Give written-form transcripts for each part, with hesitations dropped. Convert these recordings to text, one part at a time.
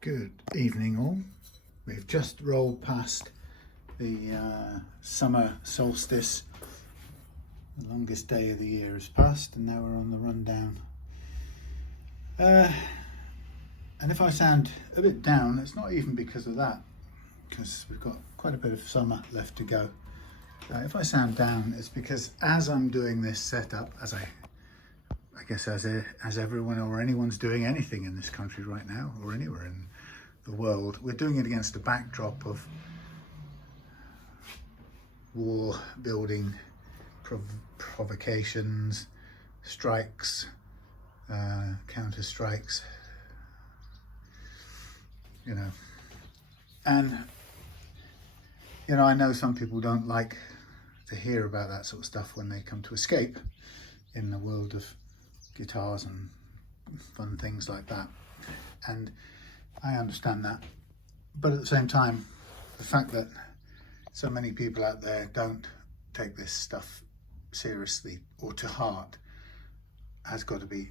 Good evening all. We've just rolled past the summer solstice. The longest day of the year has passed and now we're on the rundown. And if I sound a bit down, it's not even because of that, because we've got quite a bit of summer left to go. If I sound down, it's because as I'm doing this setup, as I guess as everyone or anyone's doing anything in this country right now or anywhere in the world, we're doing it against a backdrop of war, building, provocations, strikes, counter strikes, and I know some people don't like to hear about that sort of stuff when they come to escape in the world of guitars and fun things like that, and I understand that, but at the same time, the fact that so many people out there don't take this stuff seriously or to heart has got to be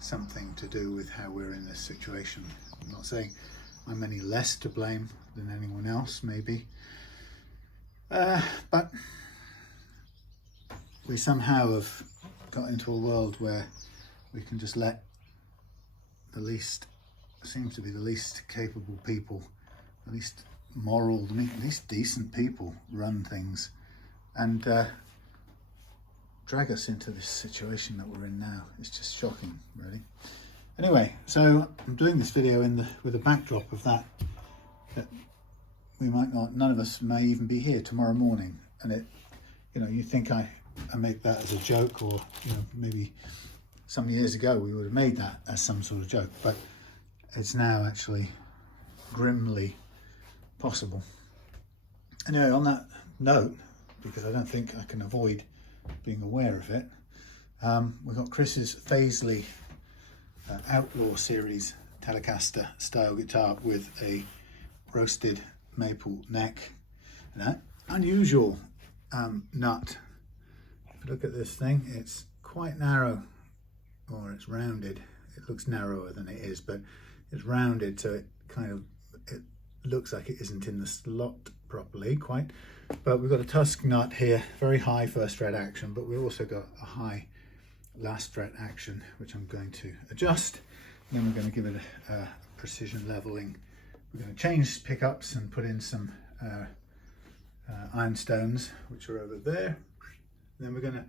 something to do with how we're in this situation. I'm not saying I'm any less to blame than anyone else, maybe, but we somehow have got into a world where we can just let the least capable people, the least moral, the least decent people run things and drag us into this situation that we're in now. It's just shocking, really. Anyway, so I'm doing this video with a backdrop of that we might not, none of us may even be here tomorrow morning, and you think I make that as a joke, or maybe some years ago we would have made that as some sort of joke, but it's now actually grimly possible. Anyway, on that note, because I don't think I can avoid being aware of it, we've got Chris's Fazely Outlaw series Telecaster style guitar with a roasted maple neck and that unusual nut. If you look at this thing, it's quite narrow, or it's rounded. It looks narrower than it is, but it's rounded, so it looks like it isn't in the slot properly quite. But we've got a Tusq nut here, very high first fret action, but we've also got a high last fret action, which I'm going to adjust. And then we're going to give it a precision leveling. We're going to change pickups and put in some Ironstones, which are over there. And then we're going to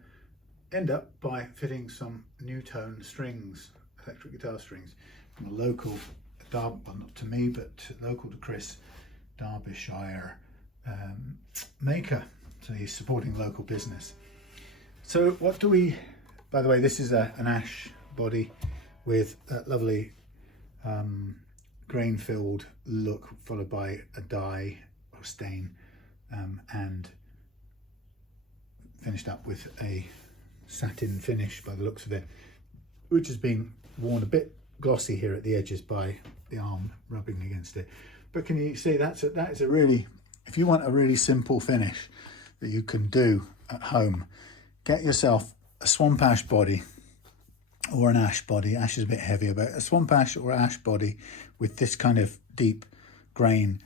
end up by fitting some new tone strings, electric guitar strings, from a local, well, not to me, but local to Chris, Derbyshire maker. So he's supporting local business. So what do we, by the way, this is an ash body with that lovely grain filled look, followed by a dye or stain, and finished up with a satin finish by the looks of it, which has been worn a bit glossy here at the edges by the arm rubbing against it. But can you see that is a really, if you want a really simple finish that you can do at home, get yourself a swamp ash body or an ash body. Ash is a bit heavier, but a swamp ash or ash body with this kind of deep grain,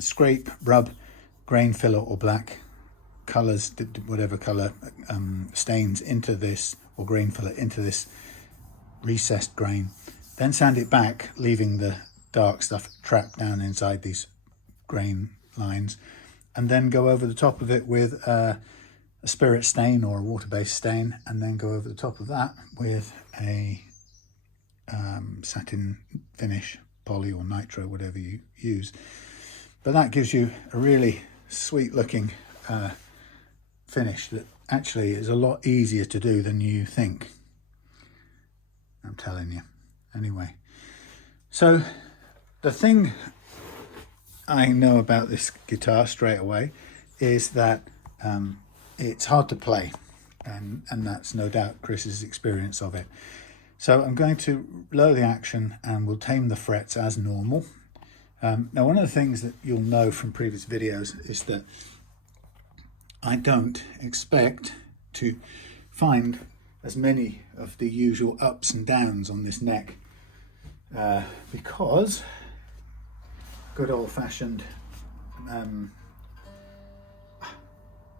scrape, rub, grain filler or black colors, whatever color, stains into this, or grain filler into this recessed grain. Then sand it back, leaving the dark stuff trapped down inside these grain lines, and then go over the top of it with a spirit stain or a water-based stain, and then go over the top of that with a satin finish, poly or nitro, whatever you use. But that gives you a really sweet looking finish that actually is a lot easier to do than you think, I'm telling you. Anyway, so the thing I know about this guitar straight away is that it's hard to play, and that's no doubt Chris's experience of it. So I'm going to lower the action and we'll tame the frets as normal. Now, one of the things that you'll know from previous videos is that I don't expect to find as many of the usual ups and downs on this neck because good old-fashioned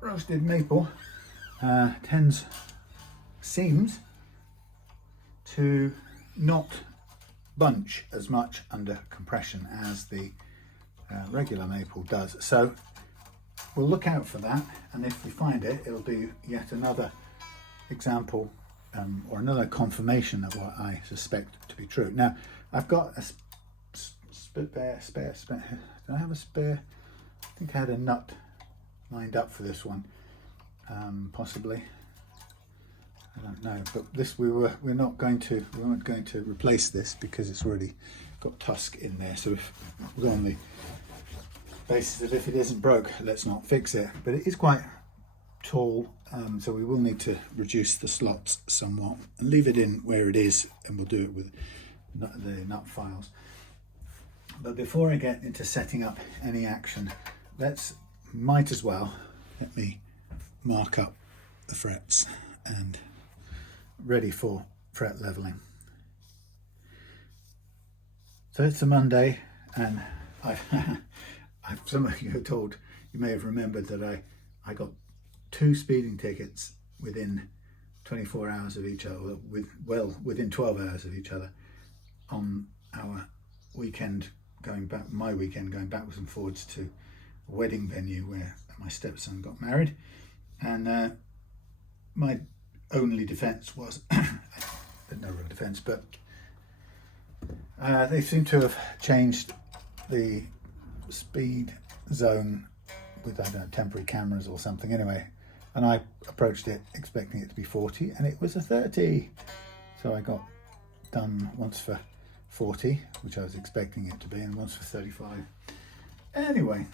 roasted maple seems to not bunch as much under compression as the regular maple does. So we'll look out for that, and if we find it, it'll be yet another example or another confirmation of what I suspect to be true. Now, I've got a spare. Do I have a spare? I think I had a nut lined up for this one, possibly. I don't know, but this we weren't going to replace this because it's already got Tusq in there. So if we go on the basis that if it isn't broke, let's not fix it. But it is quite tall, so we will need to reduce the slots somewhat and leave it in where it is, and we'll do it with the nut files. But before I get into setting up any action, might as well let me mark up the frets and ready for fret leveling. So it's a Monday, and some of you are told, you may have remembered that I got 2 speeding tickets within 24 hours of each other, within 12 hours of each other, on our weekend my weekend going backwards and forwards to a wedding venue where my stepson got married. And my only defence was, no real defence, but they seem to have changed the speed zone with, I don't know, temporary cameras or something. Anyway, and I approached it expecting it to be 40, and it was a 30. So I got done once for 40, which I was expecting it to be, and once for 35. Anyway,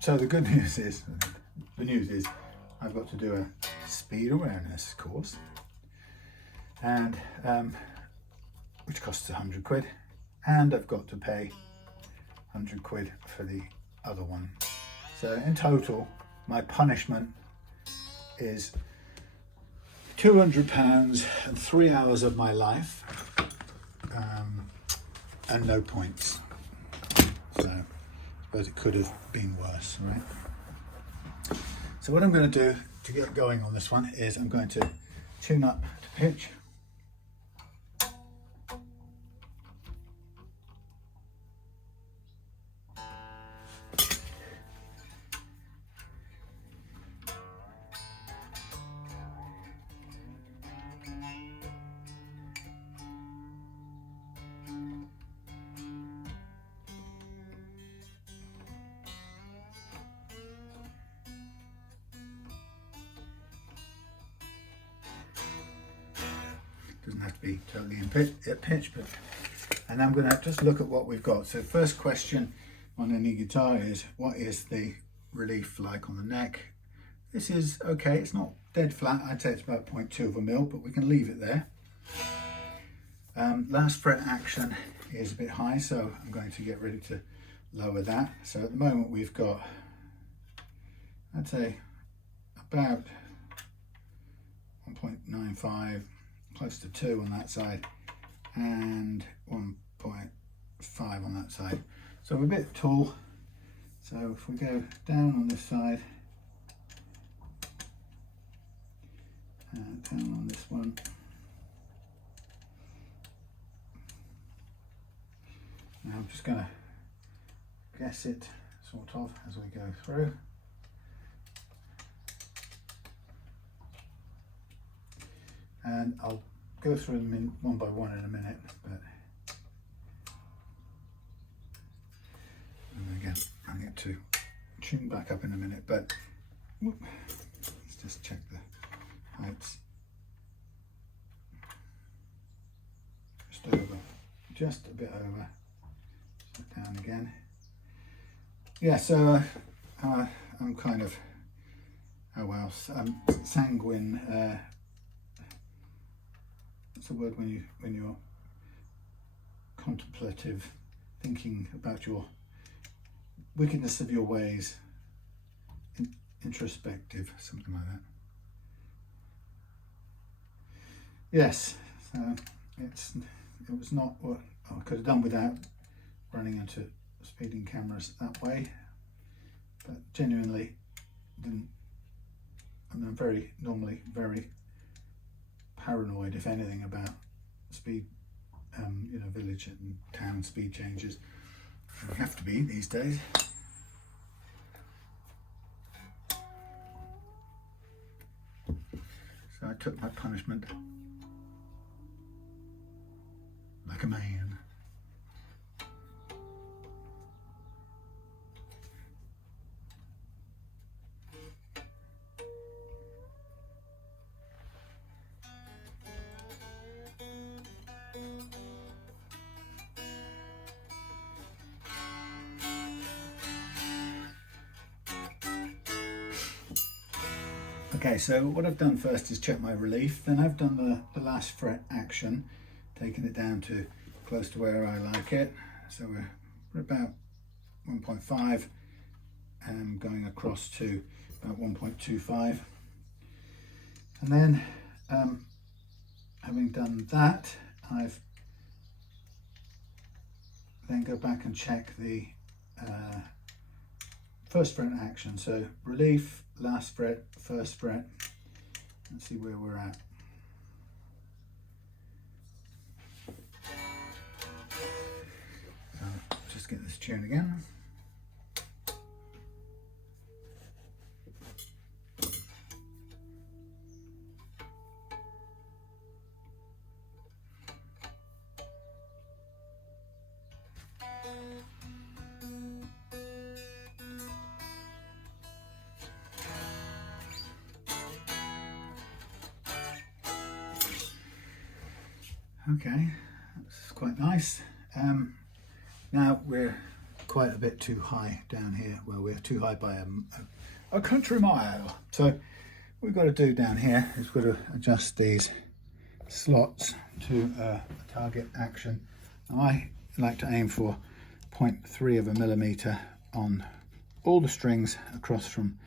so the news is I've got to do a speed awareness course, and which costs 100 quid, and I've got to pay 100 quid for the other one. So in total, my punishment is £200 and 3 hours of my life, and no points. So I suppose it could have been worse, right? So what I'm going to do to get going on this one is I'm going to tune up to pitch. Doesn't have to be totally in pitch, but, and I'm going to just look at what we've got. So first question on any guitar is, what is the relief like on the neck? This is okay, it's not dead flat. I'd say it's about 0.2 of a mil, but we can leave it there. Last fret action is a bit high, so I'm going to get ready to lower that. So at the moment we've got, I'd say, about 1.95, close to 2 on that side, and 1.5 on that side. So we're a bit tall. So if we go down on this side, down on this one, now I'm just going to guess it sort of as we go through. And I'll go through them one by one in a minute, but and again I'll get to tune back up in a minute, but let's just check the heights. Just a bit over, so down again. Yeah, so I'm kind of, sanguine. It's a word when you're contemplative, thinking about your wickedness of your ways, introspective, something like that. Yes, so it's it was not what I could have done without running into speeding cameras that way, but genuinely didn't. And I'm normally very paranoid, if anything, about speed, you know, village and town speed changes. You have to be these days. So I took my punishment like a man. Okay, so what I've done first is check my relief, then I've done the last fret action, taking it down to close to where I like it. So we're about 1.5 and going across to about 1.25. And then having done that, I've then go back and check the first fret action. So relief, last fret, first fret. Let's see where we're at. So just get this tune again. Okay, that's quite nice. Now we're quite a bit too high down here. Well, we're too high by a country mile. So what we've got to do down here is we've got to adjust these slots to a target action. Now, I like to aim for 0.3 of a millimeter on all the strings across from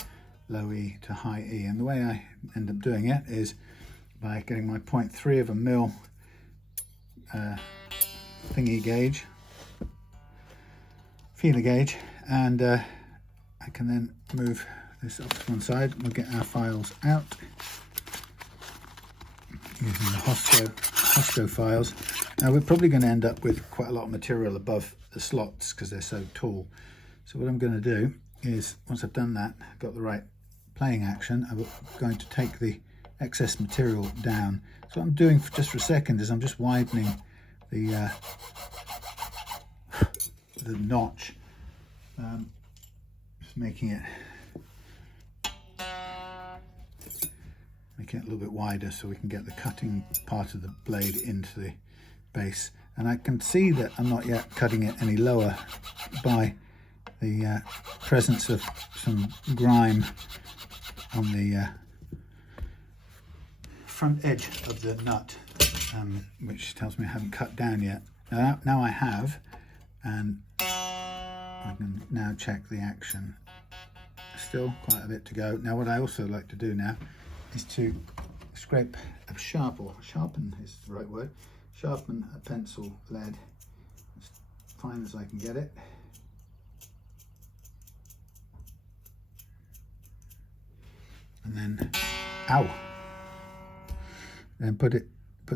low E to high E. And the way I end up doing it is by getting my 0.3 of a mil thingy gauge, feeler gauge, and I can then move this off to one side. We'll get our files out using the Hosco files. Now we're probably going to end up with quite a lot of material above the slots because they're so tall. So what I'm going to do is, once I've done that, got the right playing action, I'm going to take the excess material down. So what I'm doing just for a second is I'm just widening the notch, just making it a little bit wider so we can get the cutting part of the blade into the base. And I can see that I'm not yet cutting it any lower by the presence of some grime on the front edge of the nut, which tells me I haven't cut down yet. Now I have, and I can now check the action. Still quite a bit to go. Now what I also like to do now is to scrape a sharpen is the right word, sharpen a pencil lead as fine as I can get it. And then, then put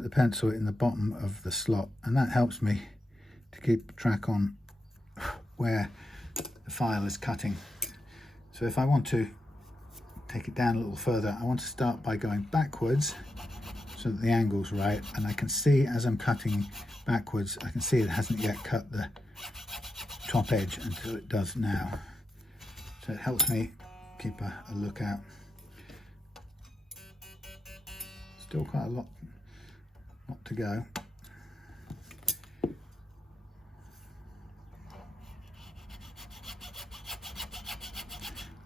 the pencil in the bottom of the slot, and that helps me to keep track on where the file is cutting. So if I want to take it down a little further, I want to start by going backwards so that the angle's right, and I can see as I'm cutting backwards, I can see it hasn't yet cut the top edge until it does now. So it helps me keep a lookout. Still quite a lot to go.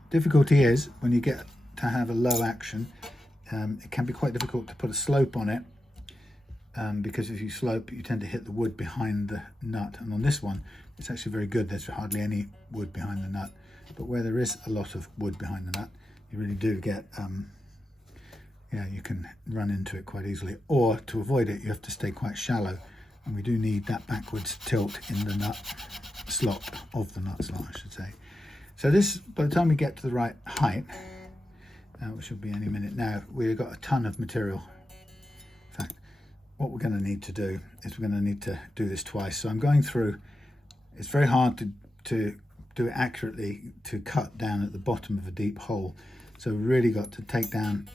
Difficulty is when you get to have a low action, it can be quite difficult to put a slope on it, because if you slope you tend to hit the wood behind the nut, and on this one it's actually very good. There's hardly any wood behind the nut, but where there is a lot of wood behind the nut, you really do get you can run into it quite easily, or to avoid it you have to stay quite shallow And we do need that backwards tilt in the nut slot, of the nut slot, I should say. So this, by the time we get to the right height, which will be any minute now, we've got a ton of material. In fact, what we're going to need to do is we're going to need to do this twice. So I'm going through, it's very hard to do it accurately, to cut down at the bottom of a deep hole. So we've really got to take down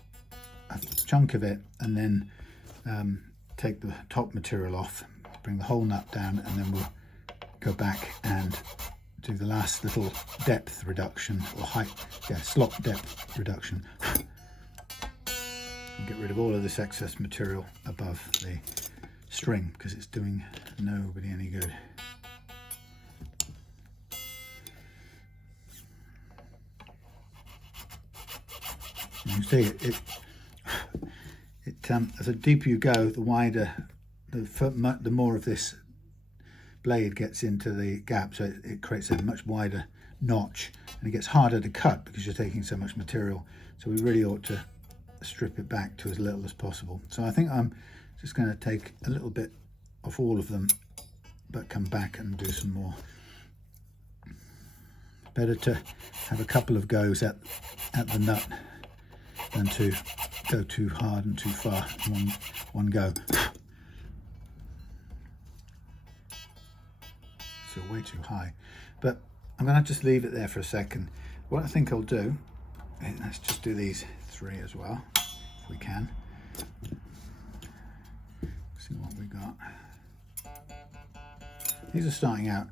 a chunk of it and then take the top material off, bring the whole nut down, and then we'll go back and do the last little depth reduction, or height, yeah, slot depth reduction. And get rid of all of this excess material above the string, because it's doing nobody any good. You see, as the deeper you go, the wider, the more of this blade gets into the gap, so it creates a much wider notch, and it gets harder to cut because you're taking so much material. So we really ought to strip it back to as little as possible. So I think I'm just going to take a little bit off all of them, but come back and do some more. Better to have a couple of goes at the nut than to go too hard and too far in one go. So way too high, but I'm going to just leave it there for a second. What I think I'll do, let's just do these 3 as well, if we can. See what we got. These are starting out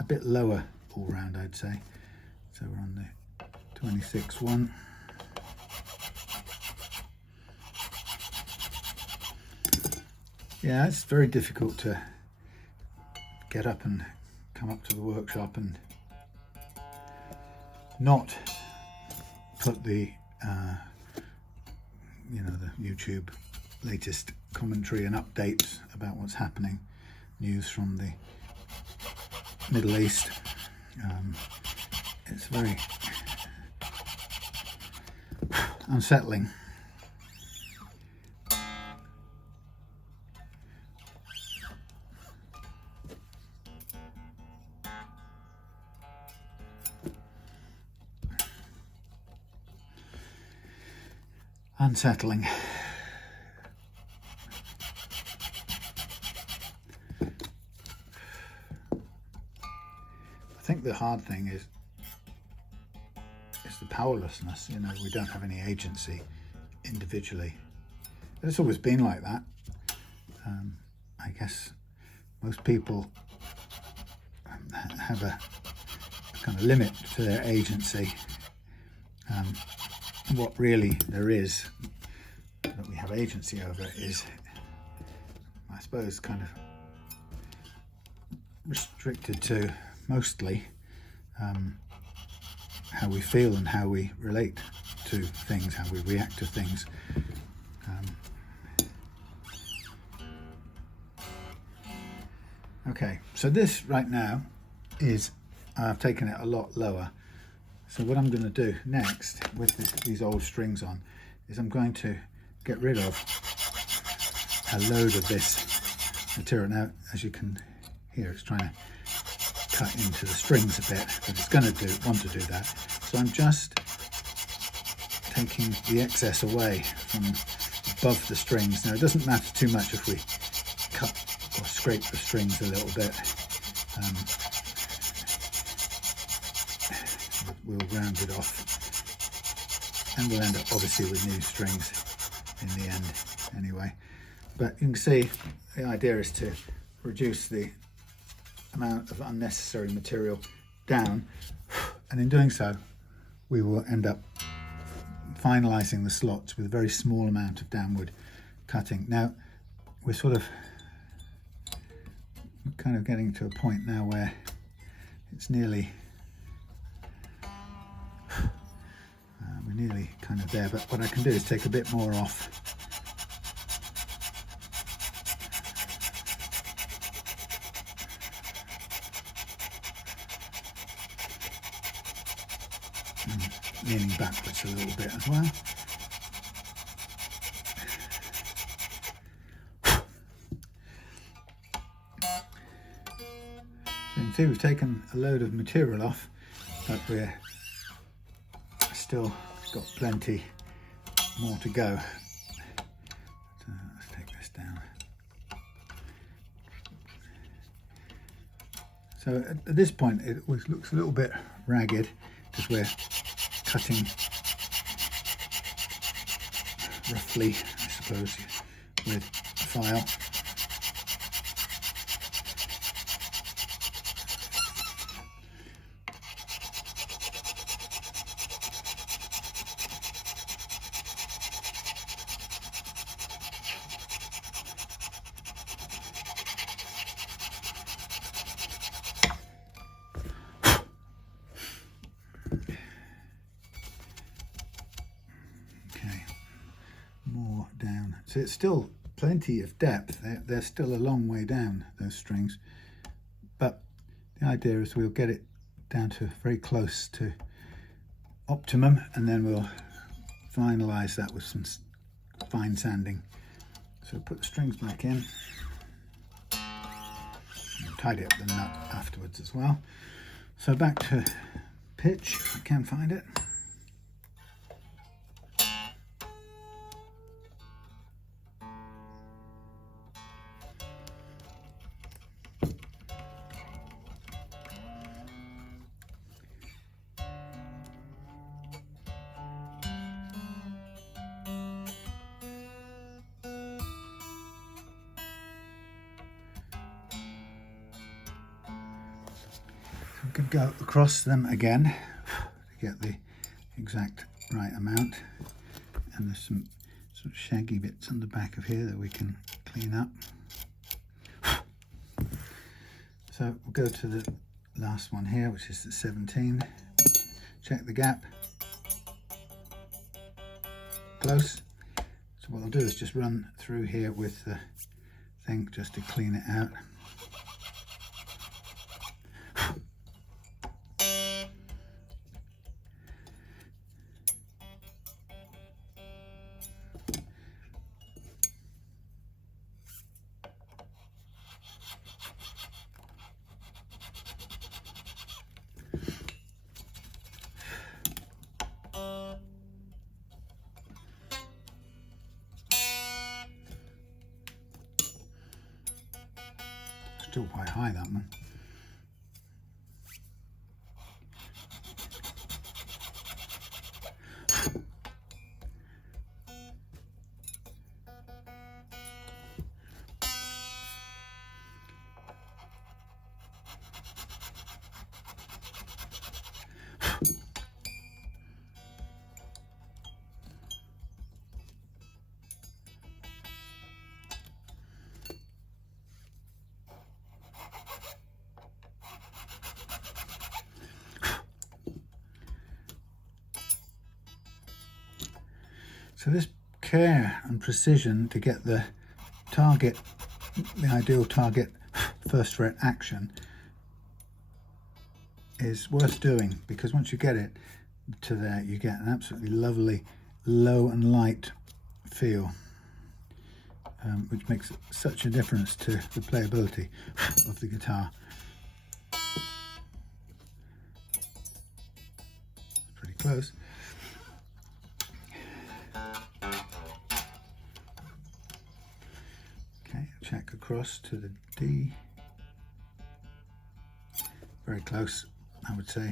a bit lower all round, I'd say. So we're on the 26 one. Yeah, it's very difficult to get up and come up to the workshop and not put the the YouTube latest commentary and updates about what's happening, news from the Middle East. It's very unsettling. Unsettling. I think the hard thing is the powerlessness. You know, we don't have any agency individually. It's always been like that. I guess most people have a kind of limit to their agency. What really there is that we have agency over is, I suppose, kind of restricted to mostly how we feel and how we relate to things, how we react to things. Okay, so this right now is, I've taken it a lot lower. So what I'm going to do next with these old strings on is I'm going to get rid of a load of this material. Now, as you can hear, it's trying to cut into the strings a bit, but it's going to want to do that. So I'm just taking the excess away from above the strings. Now, it doesn't matter too much if we cut or scrape the strings a little bit. We'll round it off, and we'll end up obviously with new strings in the end anyway. But you can see the idea is to reduce the amount of unnecessary material down, and in doing so we will end up finalizing the slots with a very small amount of downward cutting. Now we're kind of getting to a point now where it's nearly we're nearly kind of there, but what I can do is take a bit more off. Leaning backwards a little bit as well. can see we've taken a load of material off, but we're still got plenty more to go. So let's take this down. So at this point it looks a little bit ragged because we're cutting roughly, I suppose, with a file. More down, so it's still plenty of depth. They're still a long way down, those strings, but the idea is we'll get it down to very close to optimum, and then we'll finalize that with some fine sanding. So put the strings back in and tidy up the nut afterwards as well. So back to pitch, if I can find it. We could go across them again to get the exact right amount, and there's some sort of shaggy bits on the back of here that we can clean up. So we'll go to the last one here, which is the 17. Check the gap. Close. So what I'll do is just run through here with the thing just to clean it out. Still quite high, that one. So this care and precision to get the target, the ideal target first fret action, is worth doing, because once you get it to there, you get an absolutely lovely low and light feel, which makes such a difference to the playability of the guitar. Pretty close. Check across to the D. Very close, I would say.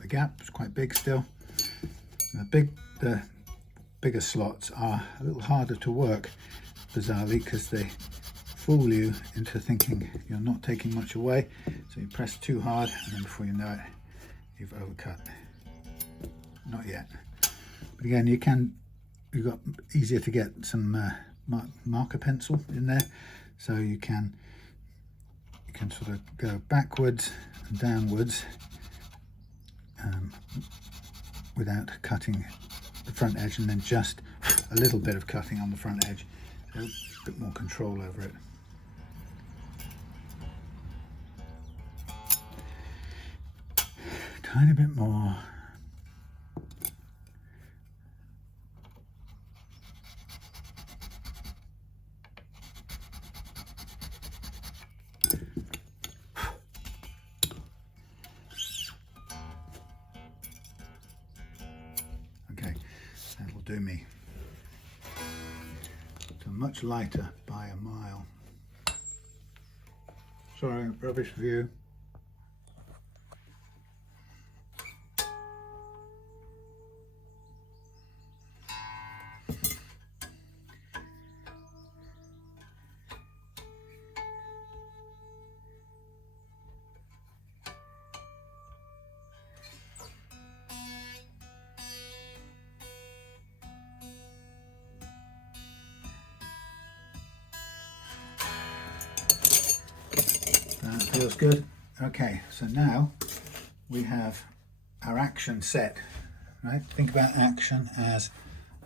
The gap is quite big still. The bigger slots are a little harder to work, bizarrely, because they fool you into thinking you're not taking much away. So you press too hard, and then before you know it, you've overcut. Not yet. But again, you've got easier to get some marker pencil in there, so you can sort of go backwards and downwards without cutting the front edge, and then just a little bit of cutting on the front edge, so a bit more control over it. Tiny bit more. Okay, that will do me. So much lighter by a mile. Sorry, rubbish view. That feels good. Okay, so now we have our action set, right? Think about action as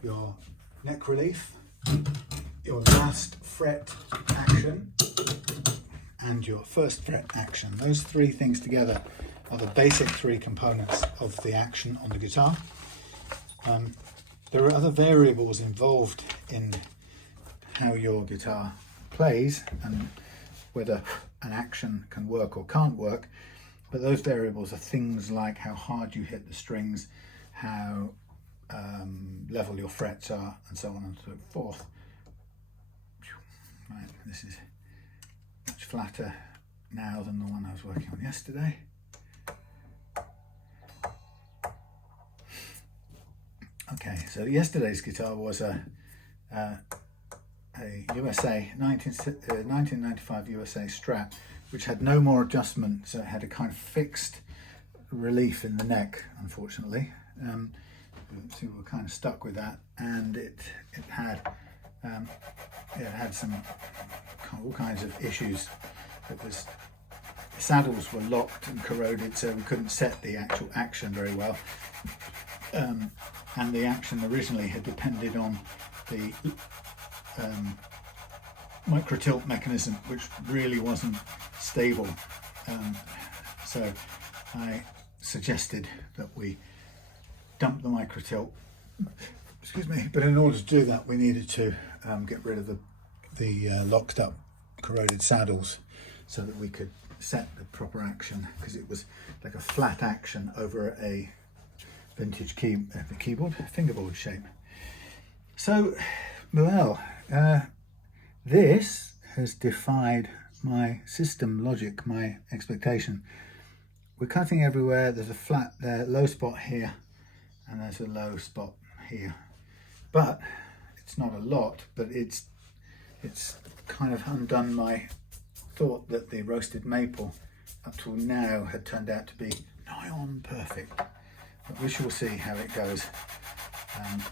your neck relief, your last fret action, and your first fret action. Those three things together are the basic three components of the action on the guitar. There are other variables involved in how your guitar plays and whether an action can work or can't work, but those variables are things like how hard you hit the strings, how level your frets are, and so on and so forth. Right, this is much flatter now than the one I was working on yesterday. Okay, so yesterday's guitar was a USA 1995 USA Strat, which had no more adjustment, so it had a kind of fixed relief in the neck, unfortunately. So we were kind of stuck with that, and it had some all kinds of issues. The saddles were locked and corroded, so we couldn't set the actual action very well. And the action originally had depended on the micro tilt mechanism, which really wasn't stable. So I suggested that we dump the micro tilt. Excuse me. But in order to do that, we needed to get rid of the locked up corroded saddles so that we could set the proper action, because it was like a flat action over a vintage fingerboard shape. So, well, this has defied my system logic, my expectation. We're cutting everywhere. There's a flat there, low spot here, and there's a low spot here. But it's not a lot, but it's kind of undone my thought that the roasted maple up till now had turned out to be nigh on perfect. But we shall see how it goes.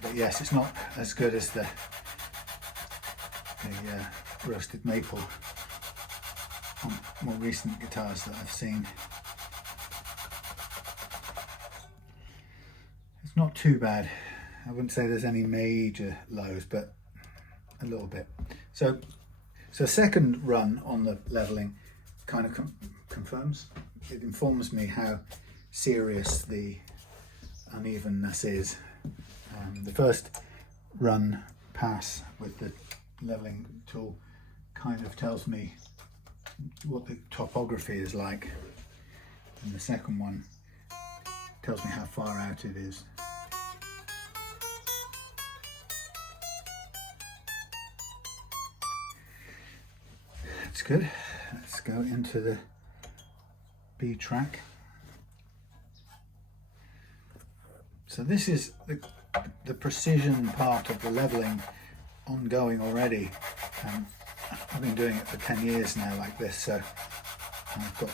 But yes, it's not as good as the roasted maple on more recent guitars that I've seen. It's not too bad. I wouldn't say there's any major lows, but a little bit. So second run on the leveling kind of confirms. It informs me how serious the unevenness is. The first run pass with the leveling tool kind of tells me what the topography is like, and the second one tells me how far out it is. That's good. Let's go into the B track. So this is the precision part of the leveling ongoing already. I've been doing it for 10 years now like this, so I've got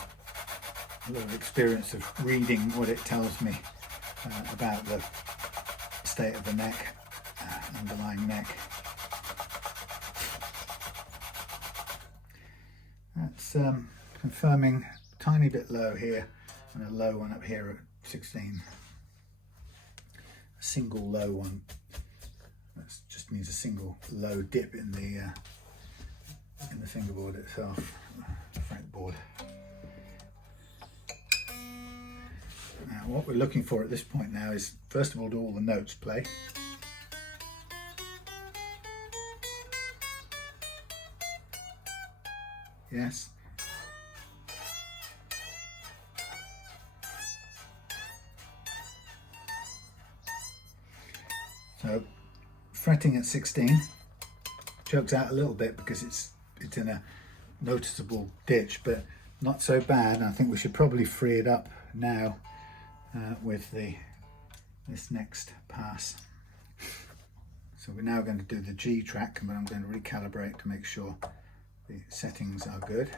a lot of experience of reading what it tells me about the state of the neck, underlying neck. That's confirming a tiny bit low here and a low one up here at 16. A single low one. That just means a single low dip in the fingerboard itself, the fretboard. Now what we're looking for at this point now is, first of all, do all the notes play? Yes. So fretting at 16 chokes out a little bit because it's in a noticeable ditch, but not so bad. I think we should probably free it up now with this next pass. So we're now going to do the G track, but I'm going to recalibrate to make sure the settings are good,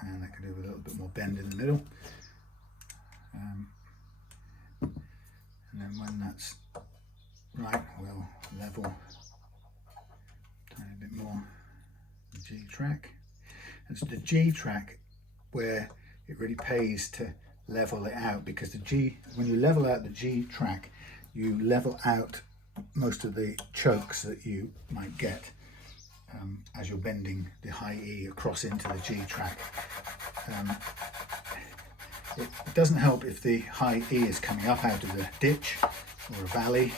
and I can do with a little bit more bend in the middle. And then when that's right, we'll level a tiny bit more the G track. It's the G track where it really pays to level it out, because the G, when you level out the G track, you level out most of the chokes that you might get as you're bending the high E across into the G track. It doesn't help if the high E is coming up out of the ditch or a valley,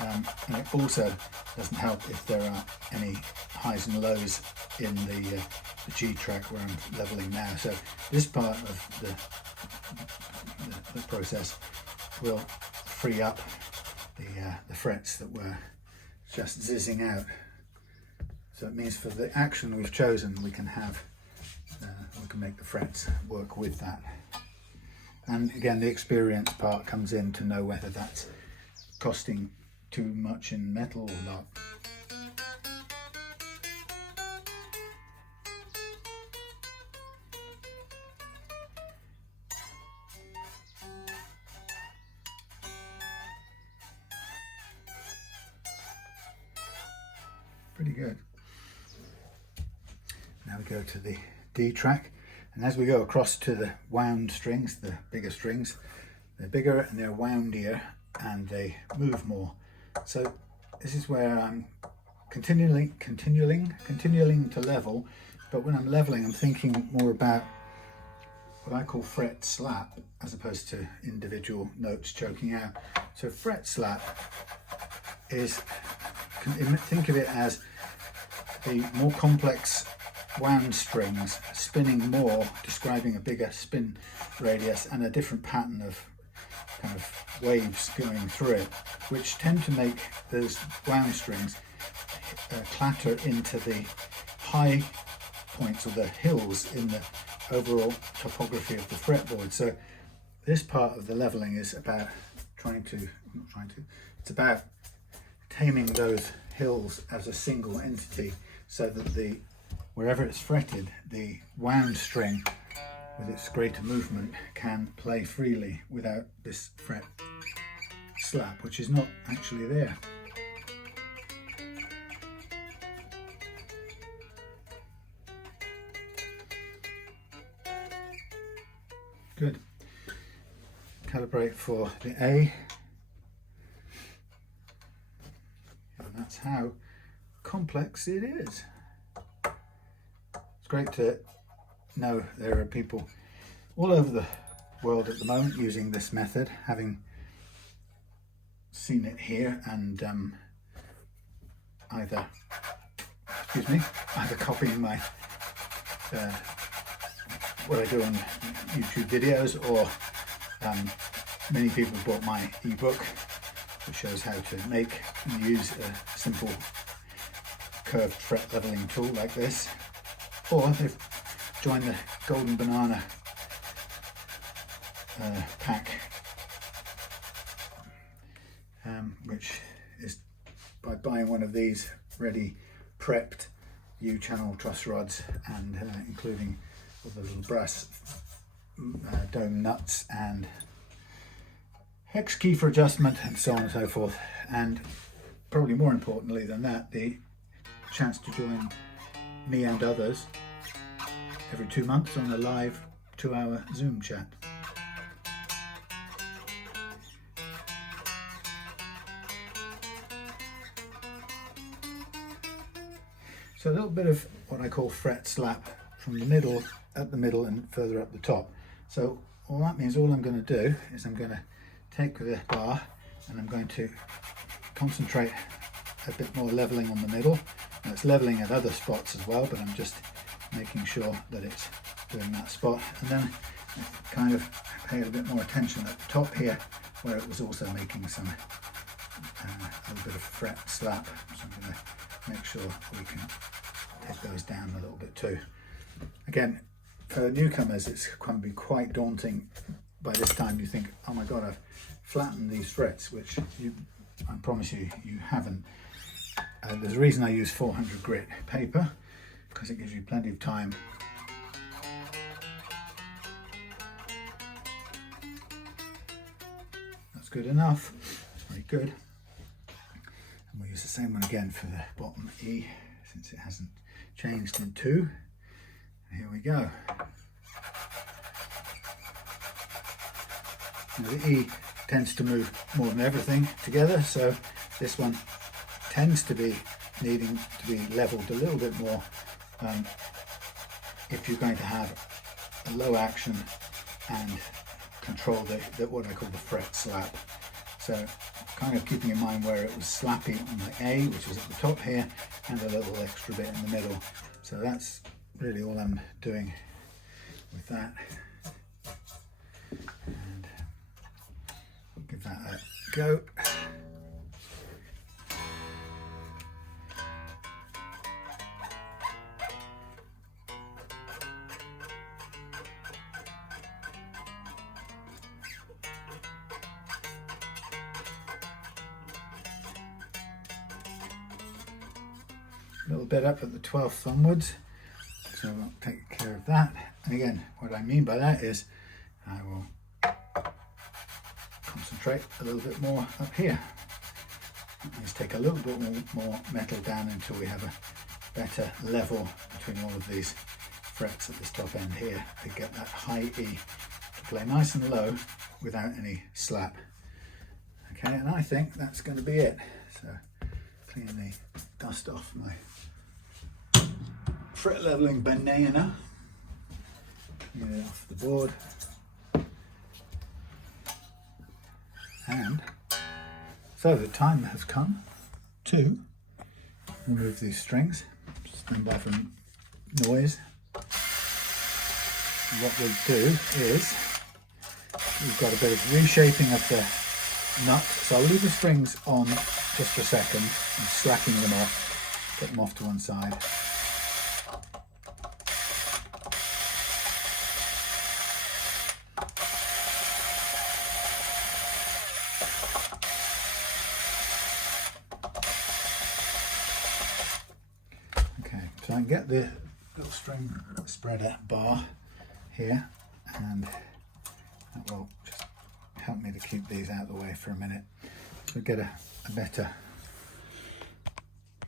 and it also doesn't help if there are any highs and lows in the G track where I'm leveling now. So this part of the process will free up the frets that were just zizzing out. So it means for the action we've chosen, we can make the frets work with that. And again, the experience part comes in to know whether that's costing too much in metal or not. Pretty good. Now we go to the D track, and as we go across to the wound strings, the bigger strings, they're bigger and they're woundier and they move more. So this is where I'm continuing to level, but when I'm leveling, I'm thinking more about what I call fret slap as opposed to individual notes choking out. So fret slap is, think of it as the more complex wound strings spinning more, describing a bigger spin radius and a different pattern of kind of waves going through it, which tend to make those wound strings clatter into the high points or the hills in the overall topography of the fretboard. So this part of the leveling is about it's about taming those hills as a single entity, so that wherever it's fretted, the wound string with its greater movement can play freely without this fret slap, which is not actually there. Good. Calibrate for the A. And that's how complex it is. It's great to know there are people all over the world at the moment using this method, having seen it here and either copying my what I do on YouTube videos, or many people bought my ebook which shows how to make and use a simple curved fret leveling tool like this, or they've joined the Golden Banana pack, which is by buying one of these ready prepped U-channel truss rods, and including all the little brass dome nuts and hex key for adjustment and so on and so forth, and probably more importantly than that, the chance to join me and others every 2 months on a live 2-hour Zoom chat. So a little bit of what I call fret slap from the middle, at the middle and further up the top. So all that means, all I'm going to do is I'm going to take the bar and I'm going to concentrate a bit more leveling on the middle. Now it's leveling at other spots as well, but I'm just making sure that it's doing that spot. And then I kind of paid a bit more attention at the top here, where it was also making some a little bit of fret slap. So I'm going to make sure we can take those down a little bit too. Again, for newcomers, it's going to be quite daunting. By this time you think, oh my god, I've flattened these frets, which I promise you, you haven't. There's a reason I use 400 grit paper, because it gives you plenty of time That's good enough. Very good. And we'll use the same one again for the bottom E, since it hasn't changed in 2. Here we go. Now the E tends to move more than everything together, so this one tends to be needing to be leveled a little bit more if you're going to have a low action and control the what I call the fret slap. So kind of keeping in mind where it was slappy on the A, which is at the top here, and a little extra bit in the middle. So that's really all I'm doing with that. And we'll give that a go. A little bit up at the 12th onwards, so I'll take care of that. And again, what I mean by that is I will concentrate a little bit more up here. Let's take a little bit more metal down until we have a better level between all of these frets at this top end here to get that high E to play nice and low without any slap. Okay, and I think that's going to be it. So clean the dust off my fret leveling banana. Get it off the board. And so the time has come to remove these strings. Stand by for noise. What we'll do is we've got a bit of reshaping of the nut. So I'll leave the strings on just for a second and slacking them off, get them off to one side. Okay, so I can get the little string spreader bar here, and that will just help me to keep these out of the way for a minute. So get a better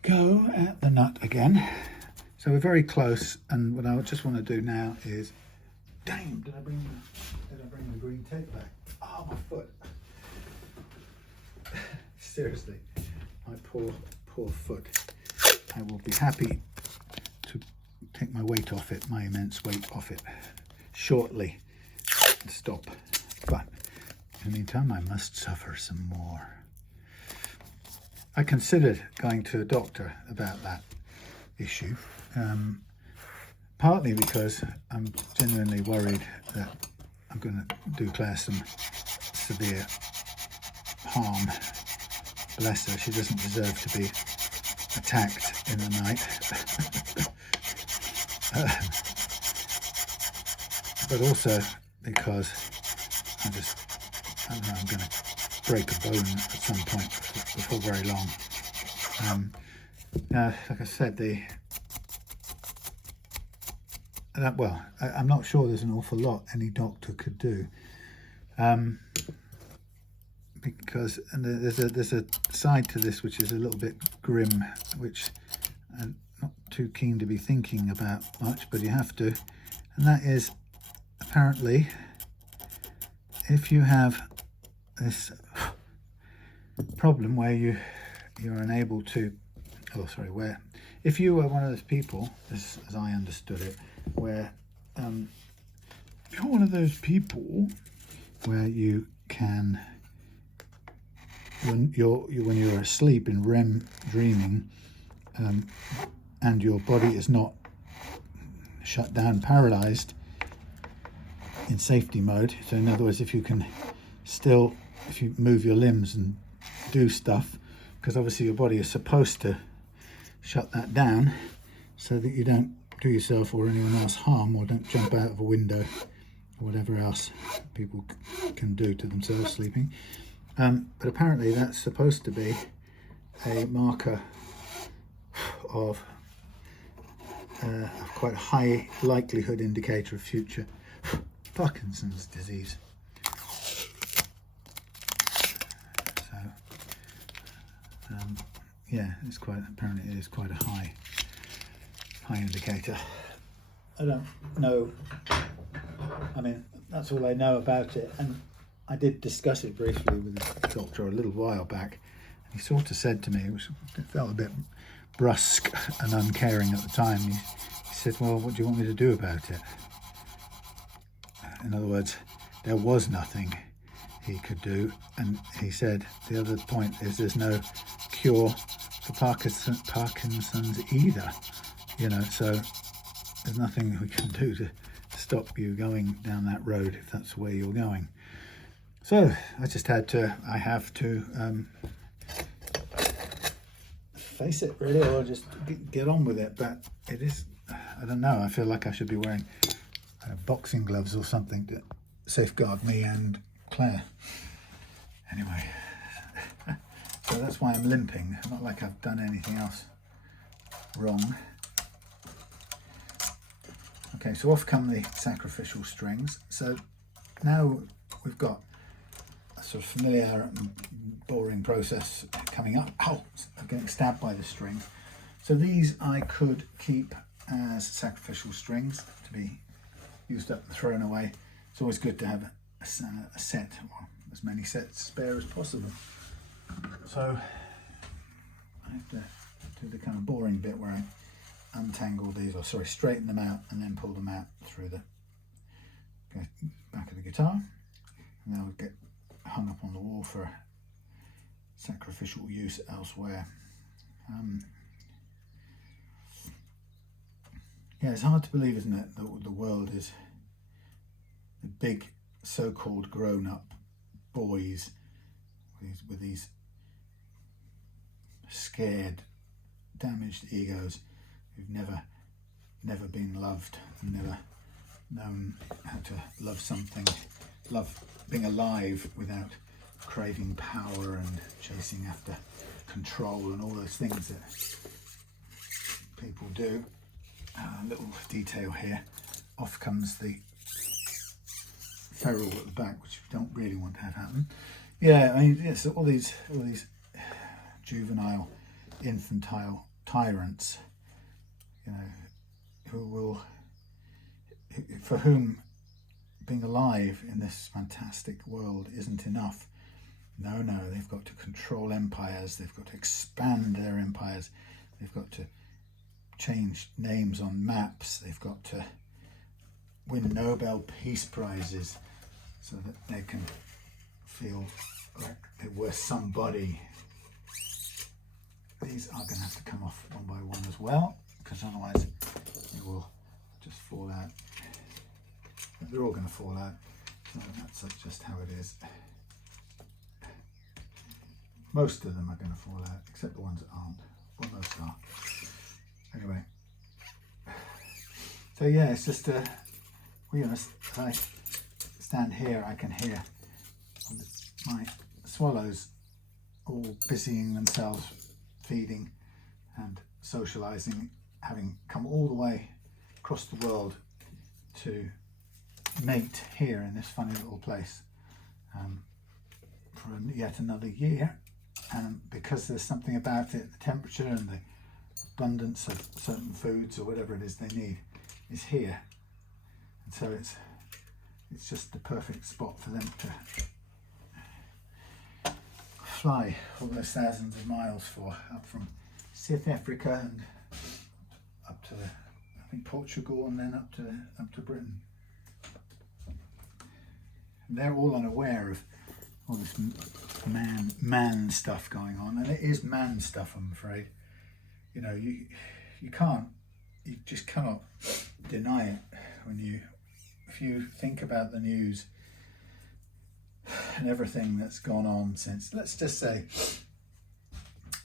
go at the nut again. So we're very close, and what I just want to do now is, damn, did I bring the green tape back? Oh, my foot. Seriously, my poor foot. I will be happy to take my weight off it, my immense weight off it, shortly and stop. But in the meantime, I must suffer some more. I considered going to a doctor about that issue, partly because I'm genuinely worried that I'm going to do Claire some severe harm. Bless her, she doesn't deserve to be attacked in the night. But also because I don't know, I'm going to break a bone at some point before very long. Like I said, I'm not sure there's an awful lot any doctor could do, because there's a side to this which is a little bit grim, which I'm not too keen to be thinking about much, but you have to, and that is apparently if you have this problem where you're unable to, where if you were one of those people, as I understood it, where if you're one of those people where you can, when you're asleep in REM dreaming, and your body is not shut down, paralyzed in safety mode. So in other words, if you can still, if you move your limbs and do stuff, because obviously your body is supposed to shut that down so that you don't do yourself or anyone else harm, or don't jump out of a window or whatever else people can do to themselves sleeping. But apparently that's supposed to be a marker of a quite high likelihood indicator of future Parkinson's disease. So yeah, it's quite, apparently it is quite a high indicator. I don't know, I mean, that's all I know about it, and I did discuss it briefly with the doctor a little while back. He sort of said to me, it felt a bit brusque and uncaring at the time, he said, well, what do you want me to do about it? In other words, there was nothing he could do, and he said the other point is there's no cure for Parkinson's either, you know, so there's nothing we can do to stop you going down that road if that's where you're going. So I have to face it, really, or just get on with it. But it is, I don't know, I feel like I should be wearing boxing gloves or something to safeguard me and Claire. Anyway, so that's why I'm limping. Not like I've done anything else wrong. Okay, so off come the sacrificial strings. So now we've got a sort of familiar and boring process coming up. Oh, I'm getting stabbed by the string. So these I could keep as sacrificial strings to be used up and thrown away. It's always good to have a set, or as many sets spare as possible. So I have to do the kind of boring bit where I untangle these, or sorry, straighten them out and then pull them out through the back of the guitar, and they'll get hung up on the wall for sacrificial use elsewhere. Yeah, it's hard to believe, isn't it, that the world is the big so-called grown-up boys with these scared, damaged egos who've never been loved and never known how to love something, love being alive without craving power and chasing after control and all those things that people do. Little detail here, off comes the ferrule at the back, which we don't really want to have happen. Yeah, I mean, yes, all these juvenile, infantile tyrants, you know, for whom being alive in this fantastic world isn't enough. No, they've got to control empires, they've got to expand their empires, they've got to change names on maps, they've got to win Nobel Peace Prizes so that they can feel like they're worth somebody. These are going to have to come off one by one as well, because otherwise they will just fall out. They're all going to fall out, so that's just how it is. Most of them are going to fall out, except the ones that aren't. Well, most are. Anyway, so yeah, it's just as I stand here, I can hear my swallows all busying themselves, feeding and socializing, having come all the way across the world to mate here in this funny little place for yet another year. And because there's something about it, the temperature and the abundance of certain foods or whatever it is they need is here, and so it's just the perfect spot for them to fly all those thousands of miles for, up from South Africa and think Portugal, and then up to Britain. And they're all unaware of all this man stuff going on, and it is man stuff, I'm afraid. You know, you just cannot deny it if you think about the news and everything that's gone on since, let's just say,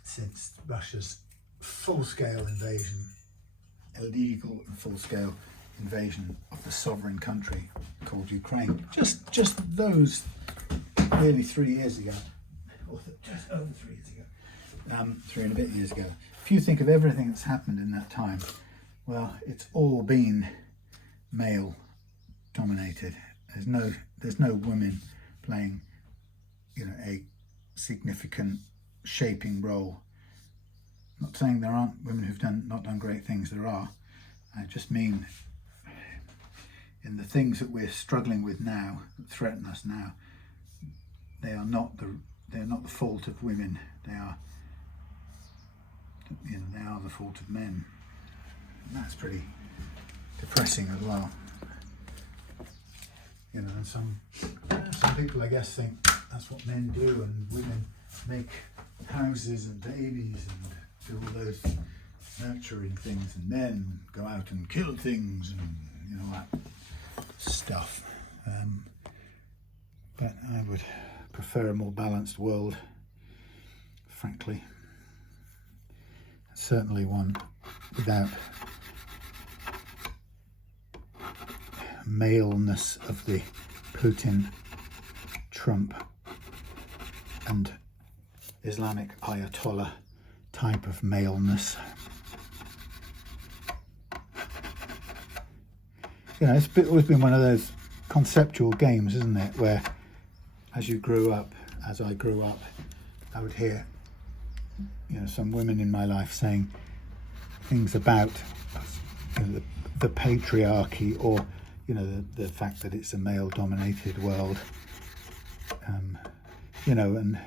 since Russia's full-scale invasion, illegal and full-scale invasion of the sovereign country called Ukraine. Just those nearly 3 years ago, or just over 3 years ago, 3 and a bit years ago. If you think of everything that's happened in that time, well, it's all been male dominated. There's no women playing, you know, a significant shaping role. I'm not saying there aren't women who've not done great things. There are. I just mean in the things that we're struggling with now, that threaten us now, they are not the fault of women. They are the fault of men. And that's pretty depressing as well. You know, and some people, I guess, think that's what men do, and women make houses and babies and do all those nurturing things, and men go out and kill things and, you know, that stuff. But I would prefer a more balanced world, frankly. Certainly one without maleness of the Putin, Trump and Islamic Ayatollah type of maleness. You know, it's always been one of those conceptual games, isn't it, where as I grew up, I would hear, you know, some women in my life saying things about, you know, the patriarchy, or, you know, the fact that it's a male-dominated world. You know, and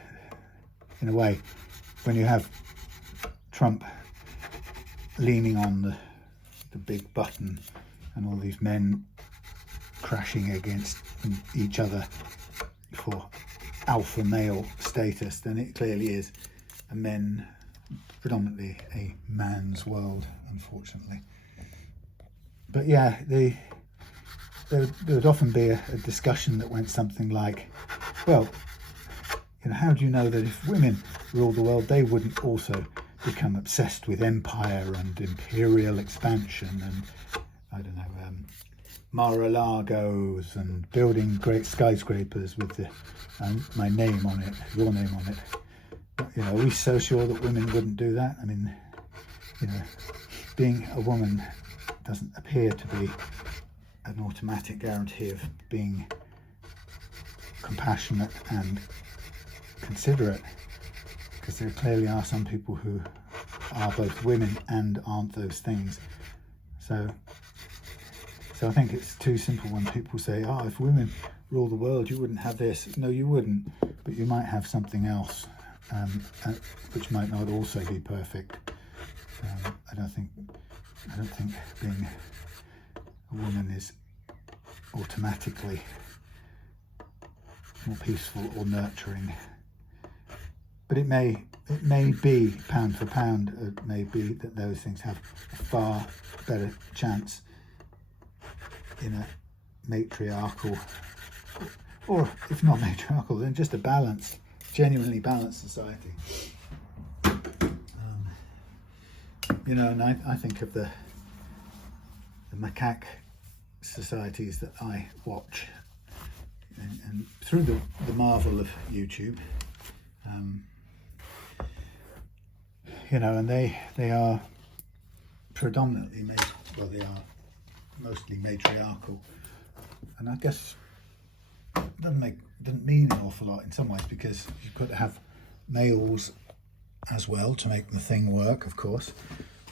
in a way, when you have Trump leaning on the big button and all these men crashing against each other for alpha male status, then it clearly is predominantly a man's world, unfortunately. But yeah, there would often be a discussion that went something like, well, you know, how do you know that if women ruled the world, they wouldn't also become obsessed with empire and imperial expansion and, I don't know, Mar-a-Lagos and building great skyscrapers with my name on it, your name on it. But, you know, are we so sure that women wouldn't do that? I mean, you know, being a woman doesn't appear to be an automatic guarantee of being compassionate and considerate, because there clearly are some people who are both women and aren't those things. So I think it's too simple when people say, oh, if women rule the world, you wouldn't have this. No, you wouldn't, but you might have something else, which might not also be perfect. I don't think being a woman is automatically more peaceful or nurturing. But it may be, pound for pound, it may be that those things have a far better chance in a matriarchal, or if not matriarchal, then just a balanced, genuinely balanced society. You know, and I think of the macaque societies that I watch, and through the marvel of YouTube, you know, and they are predominantly they are mostly matriarchal, and I guess doesn't mean an awful lot in some ways, because you've got to have males as well to make the thing work, of course.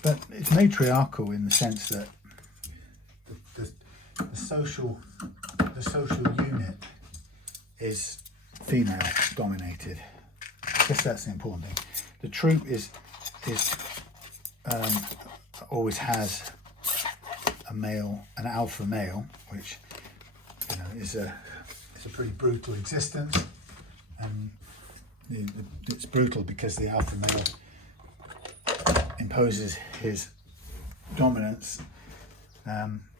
But it's matriarchal in the sense that the social unit is female dominated. I guess that's the important thing. The troop is always has an alpha male, which is a pretty brutal existence, and it's brutal because the alpha male imposes his dominance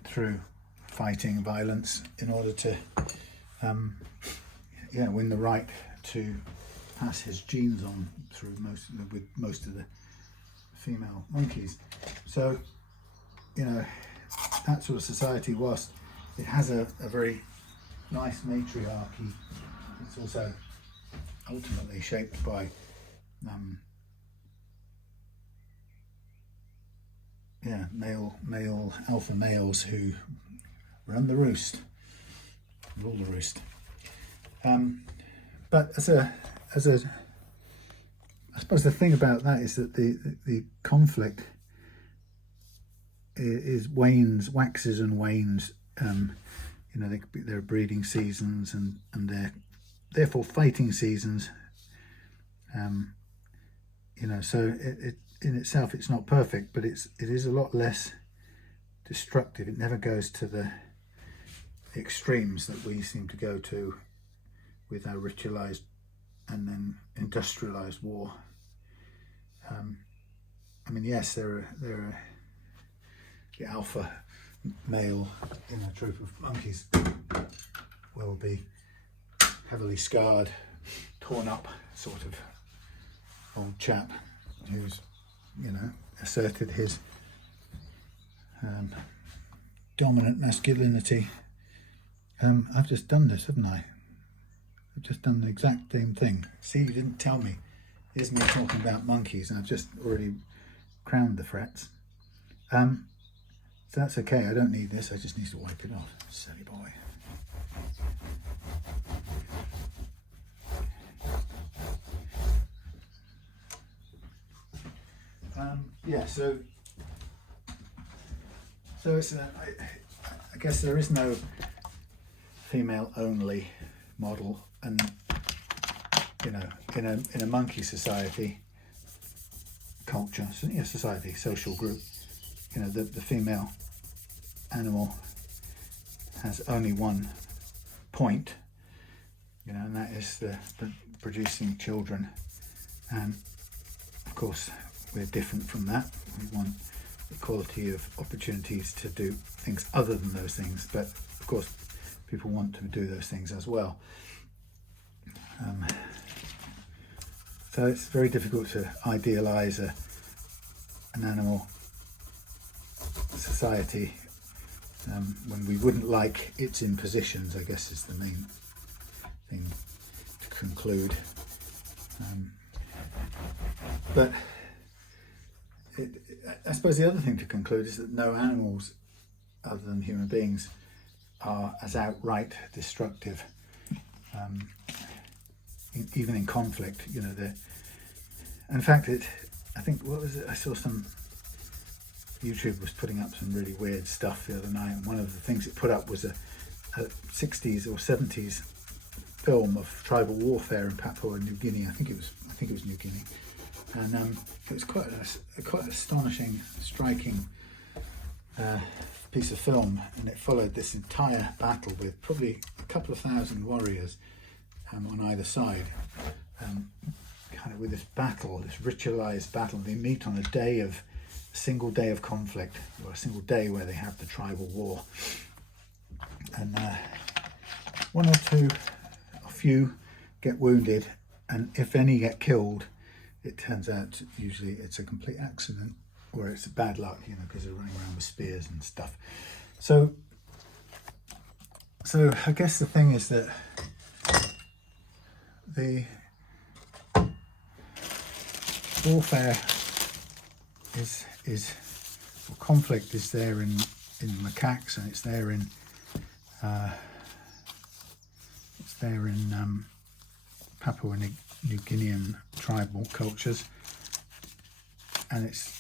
through fighting and violence in order to win the right to pass his genes on through most of the female monkeys. So that sort of society, whilst it has a very nice matriarchy, it's also ultimately shaped by male alpha males who run the roost, rule the roost. But I suppose the thing about that is that the conflict waxes and wanes. There are breeding seasons and they're therefore fighting seasons. So it in itself it's not perfect, but it is a lot less destructive. It never goes to the extremes that we seem to go to with our ritualized and then industrialized war. Yes, there are the alpha male in a troop of monkeys will be heavily scarred, torn up sort of old chap who's asserted his dominant masculinity. I've just done this, haven't I? I've just done the exact same thing. See, you didn't tell me. Here's me talking about monkeys, and I've just already crowned the frets. So that's okay, I don't need this, I just need to wipe it off. Silly boy. So it's I guess there is no female only model, and in a monkey society, culture, society, social group, the female animal has only one point, and that is the producing children. And of course we're different from that. We want equality of opportunities to do things other than those things, but of course people want to do those things as well. So it's very difficult to idealize an animal society when we wouldn't like its impositions, I guess, is the main thing to conclude. But I suppose the other thing to conclude is that no animals other than human beings are as outright destructive, even in conflict. In fact, I think, what was it? I saw YouTube was putting up some really weird stuff the other night, and one of the things it put up was a 60s or 70s film of tribal warfare in Papua New Guinea. I think it was New Guinea, and it was quite astonishing, striking piece of film, and it followed this entire battle with probably a couple of thousand warriors on either side, kind of with this ritualized battle. They meet on a single day of conflict, or a single day where they have the tribal war, and a few get wounded, and if any get killed, it turns out usually it's a complete accident, or it's bad luck, because they're running around with spears and stuff. So I guess the thing is that the warfare or conflict is there in macaques, and it's there in Papua New Guinean tribal cultures, and it's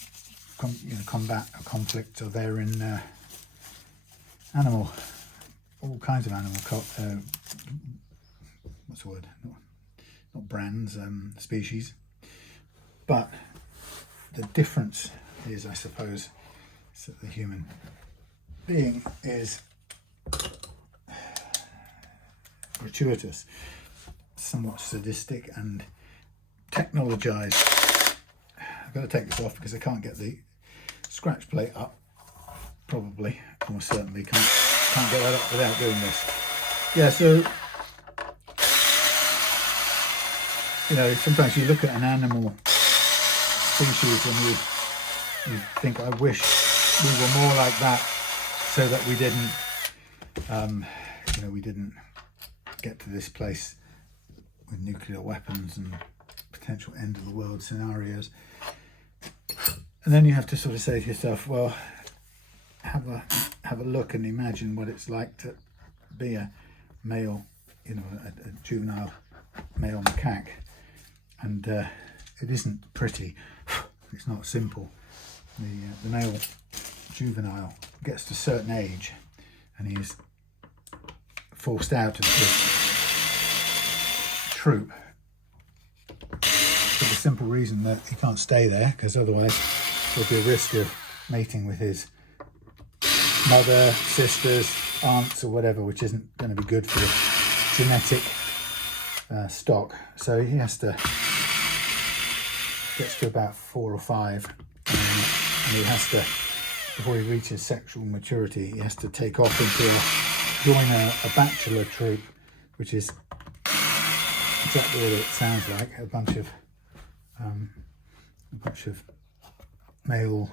combat or conflicts are there in all kinds of animal what's the word? Not brands, species. But the difference is, I suppose, that the human being is gratuitous, somewhat sadistic and technologized. I've got to take this off because I can't get the scratch plate up. Probably, almost certainly can't get that up without doing this. Yeah, so you know, sometimes you look at an animal species and you think, I wish we were more like that, so that we didn't, you know, we didn't get to this place with nuclear weapons and potential end of the world scenarios. And then you have to sort of say to yourself, well, have a look and imagine what it's like to be a male, you know, a juvenile male macaque. And it isn't pretty. It's not simple. The male juvenile gets to a certain age and he is forced out of this troop for the simple reason that he can't stay there, because otherwise there'll be a risk of mating with his mother, sisters, aunts or whatever, which isn't going to be good for the genetic stock. So he has to, gets to about 4 or 5 and he has to, before he reaches sexual maturity, he has to take off into join a bachelor troop, which is exactly what it sounds like, a bunch of male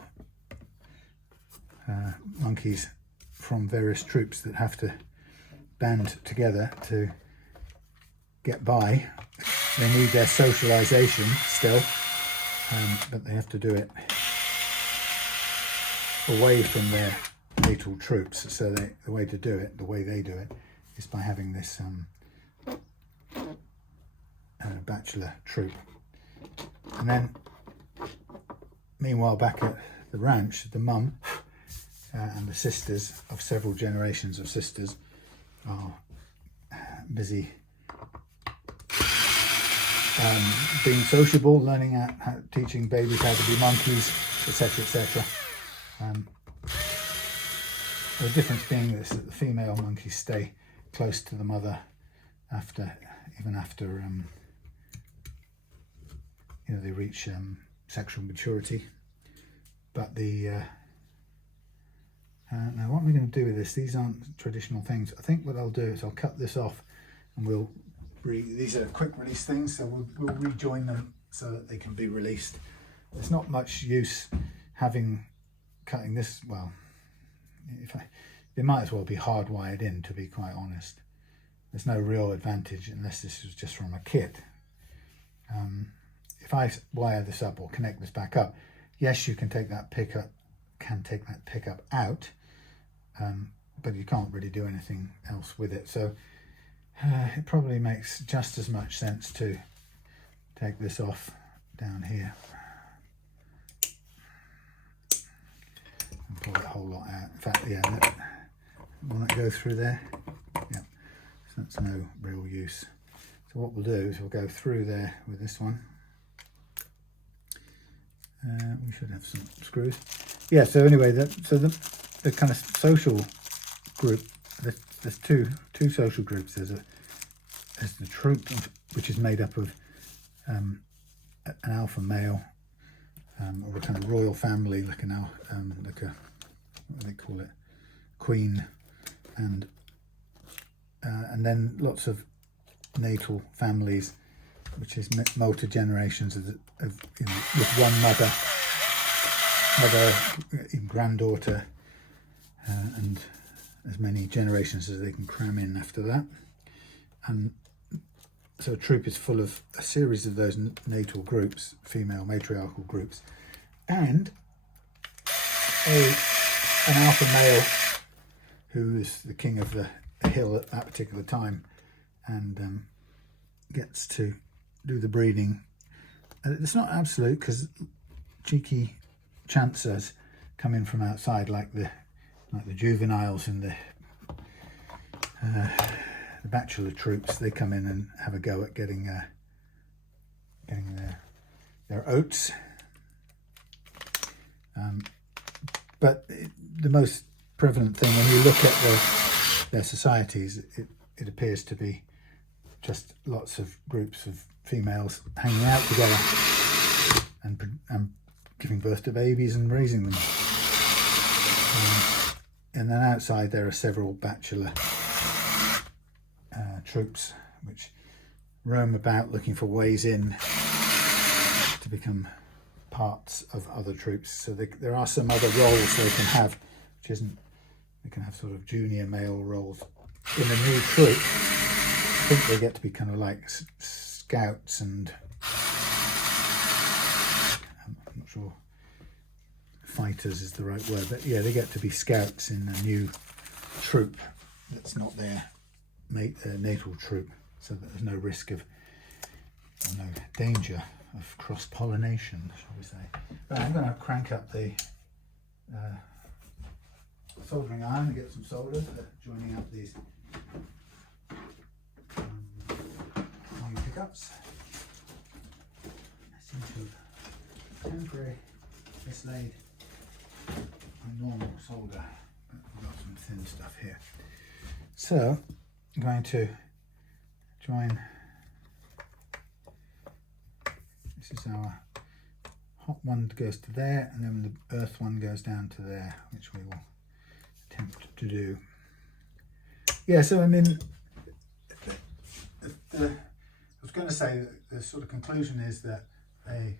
monkeys from various troops that have to band together to get by. They need their socialization still, but they have to do it away from their natal troops. So the way to do it, the way they do it, is by having this bachelor troop. And then, meanwhile, back at the ranch, the mum and the sisters of several generations of sisters are busy being sociable, learning how teaching babies how to be monkeys, etc., etc. The difference being is that the female monkeys stay close to the mother even after you know, they reach sexual maturity. But now what am I going to do with this? These aren't traditional things. I think what I'll do is I'll cut this off and these are quick release things, so we'll rejoin them so that they can be released. There's not much use cutting this, well, they might as well be hardwired in, to be quite honest. There's no real advantage unless this was just from a kit. If I wire this up or connect this back up, yes, you can take that pickup out, but you can't really do anything else with it. So it probably makes just as much sense to take this off down here and pull that whole lot out. In fact, yeah, will that go through there? Yeah, so that's no real use. So what we'll do is we'll go through there with this one. We should have some screws. Yeah, so anyway, the kind of social group, there's two social groups. There's the troop, which is made up of an alpha male, or a kind of royal family, like a what do they call it, queen, and then lots of natal families, which is multi-generations of you know, with one mother, granddaughter, and as many generations as they can cram in after that. And so a troop is full of a series of those natal groups, female matriarchal groups, and an alpha male who is the king of the hill at that particular time, and gets to do the breeding. It's not absolute, because cheeky chancers come in from outside, like the juveniles in the bachelor troops. They come in and have a go at getting their oats. But the most prevalent thing when you look at their societies. It appears to be just lots of groups of females hanging out together and giving birth to babies and raising them. And then outside there are several bachelor troops which roam about looking for ways in to become parts of other troops. So there are some other roles they can have, which isn't, they can have sort of junior male roles. In a new troop, I think they get to be kind of like scouts and, I'm not sure fighters is the right word, but yeah, they get to be scouts in a new troop that's not their natal troop, so that there's no risk of, or no danger of cross-pollination, shall we say. Right, I'm going to crank up the soldering iron and get some solder for joining up these new pickups. I seem to have temporarily mislaid my normal solder, but I've got some thin stuff here. So I'm going to join, this is our hot one goes to there, and then the earth one goes down to there, which we will attempt to do. Yeah, so I mean, I was going to say that the sort of conclusion is that a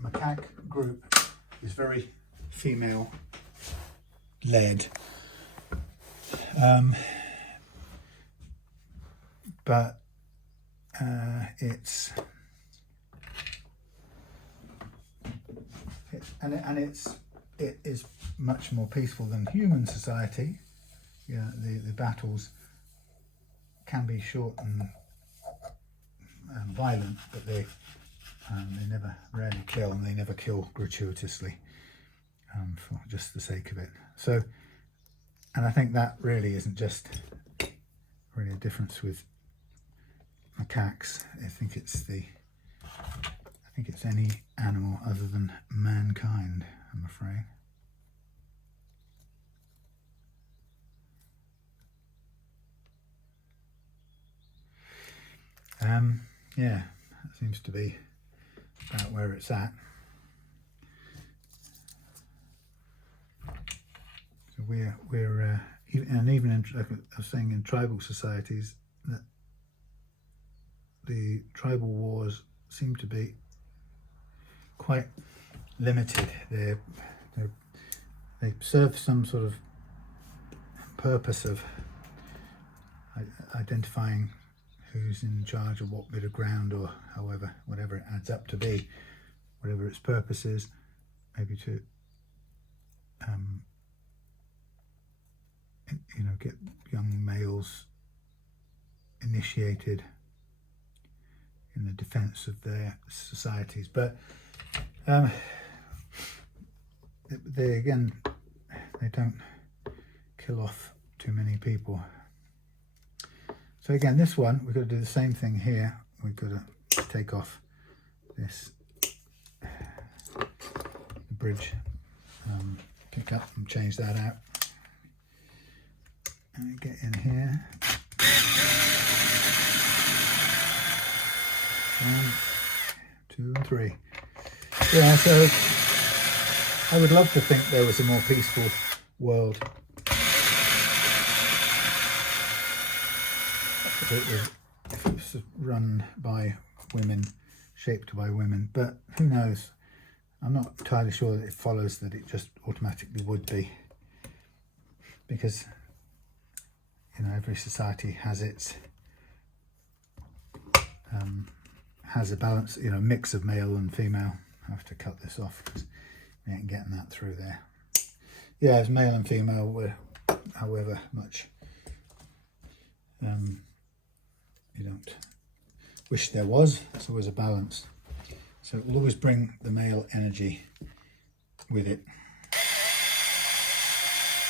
macaque group is very female led, but it is much more peaceful than human society. Yeah, the battles can be short and violent, but they never rarely kill, and they never kill gratuitously for just the sake of it. So, and I think that really isn't just really a difference with macaques. I think it's any animal other than mankind, I'm afraid. Yeah, that seems to be about where it's at. So we're and even in, like I was saying, in tribal societies, that the tribal wars seem to be quite limited. They serve some sort of purpose of identifying who's in charge of what bit of ground, or whatever it adds up to be, whatever its purpose is, maybe to get young males initiated in the defense of their societies. But they don't kill off too many people. So again, this one, we've got to do the same thing here. We've got to take off this bridge pick up and change that out. And get in here. 1, 2, and 3. Yeah, so I would love to think there was a more peaceful world. If it was run by women, shaped by women, but who knows? I'm not entirely sure that it follows that it just automatically would be, because every society has its has a balance, mix of male and female. I have to cut this off because we ain't getting that through there. Yeah, as male and female were, however much you don't wish there was, it's always a balance. So it will always bring the male energy with it.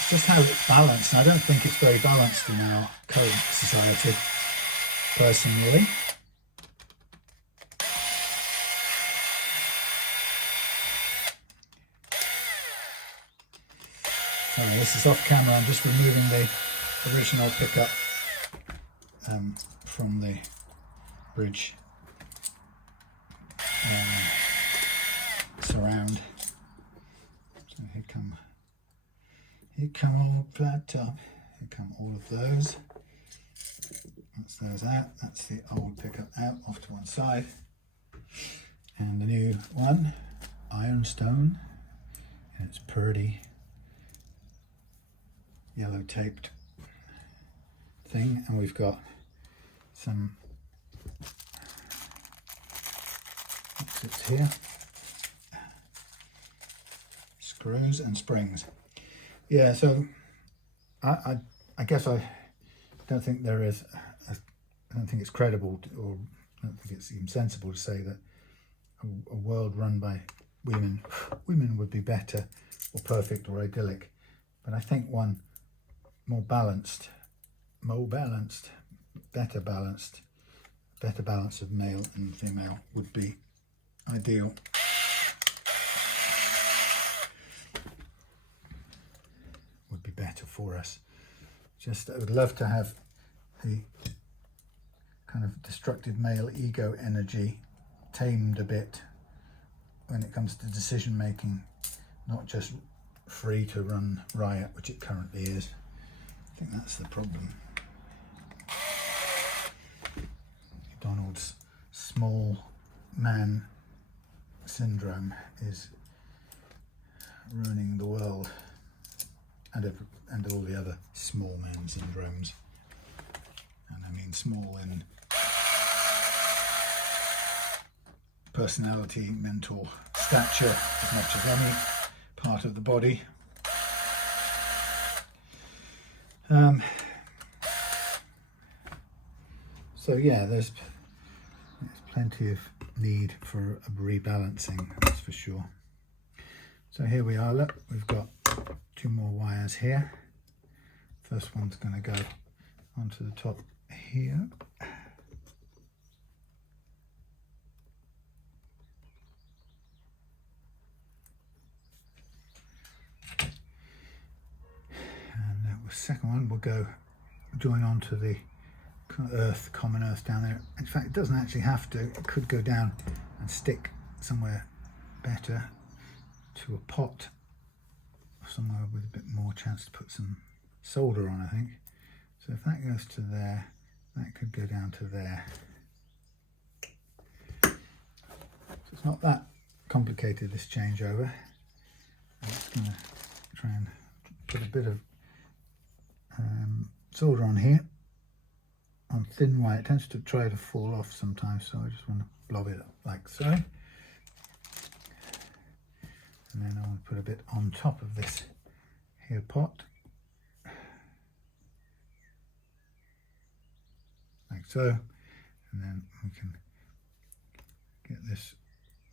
It's just how it's balanced, and I don't think it's very balanced in our current society, personally. This is off camera. I'm just removing the original pickup from the bridge surround. So here come all flat top. Here come all of those. That's those out. That's the old pickup out, off to one side. And the new one, Ironstone. And it's pretty yellow taped thing, and we've got some exits here, screws and springs. Yeah, so I guess I don't think there is I don't think it's credible or I don't think it's even sensible to say that a world run by women would be better or perfect or idyllic, but I think one more balanced, better balance of male and female would be ideal. Would be better for us. Just I would love to have the kind of destructive male ego energy tamed a bit when it comes to decision making, not just free to run riot, which it currently is. I think that's the problem. Donald's small man syndrome is ruining the world, and all the other small man syndromes. And I mean small in personality, mental stature, as much as any part of the body. So yeah, there's plenty of need for a rebalancing, that's for sure. So here we are, look, we've got 2 more wires here. First one's going to go onto the top here. And the second one will go join onto the common earth down there. In fact, it doesn't actually have to. It could go down and stick somewhere better to a pot, somewhere with a bit more chance to put some solder on, I think. So if that goes to there, that could go down to there. So it's not that complicated, this changeover. I'm just going to try and put a bit of solder on here on thin wire. It tends to try to fall off sometimes, so I just want to blob it up like so. And then I want to put a bit on top of this here pot, like so, and then we can get this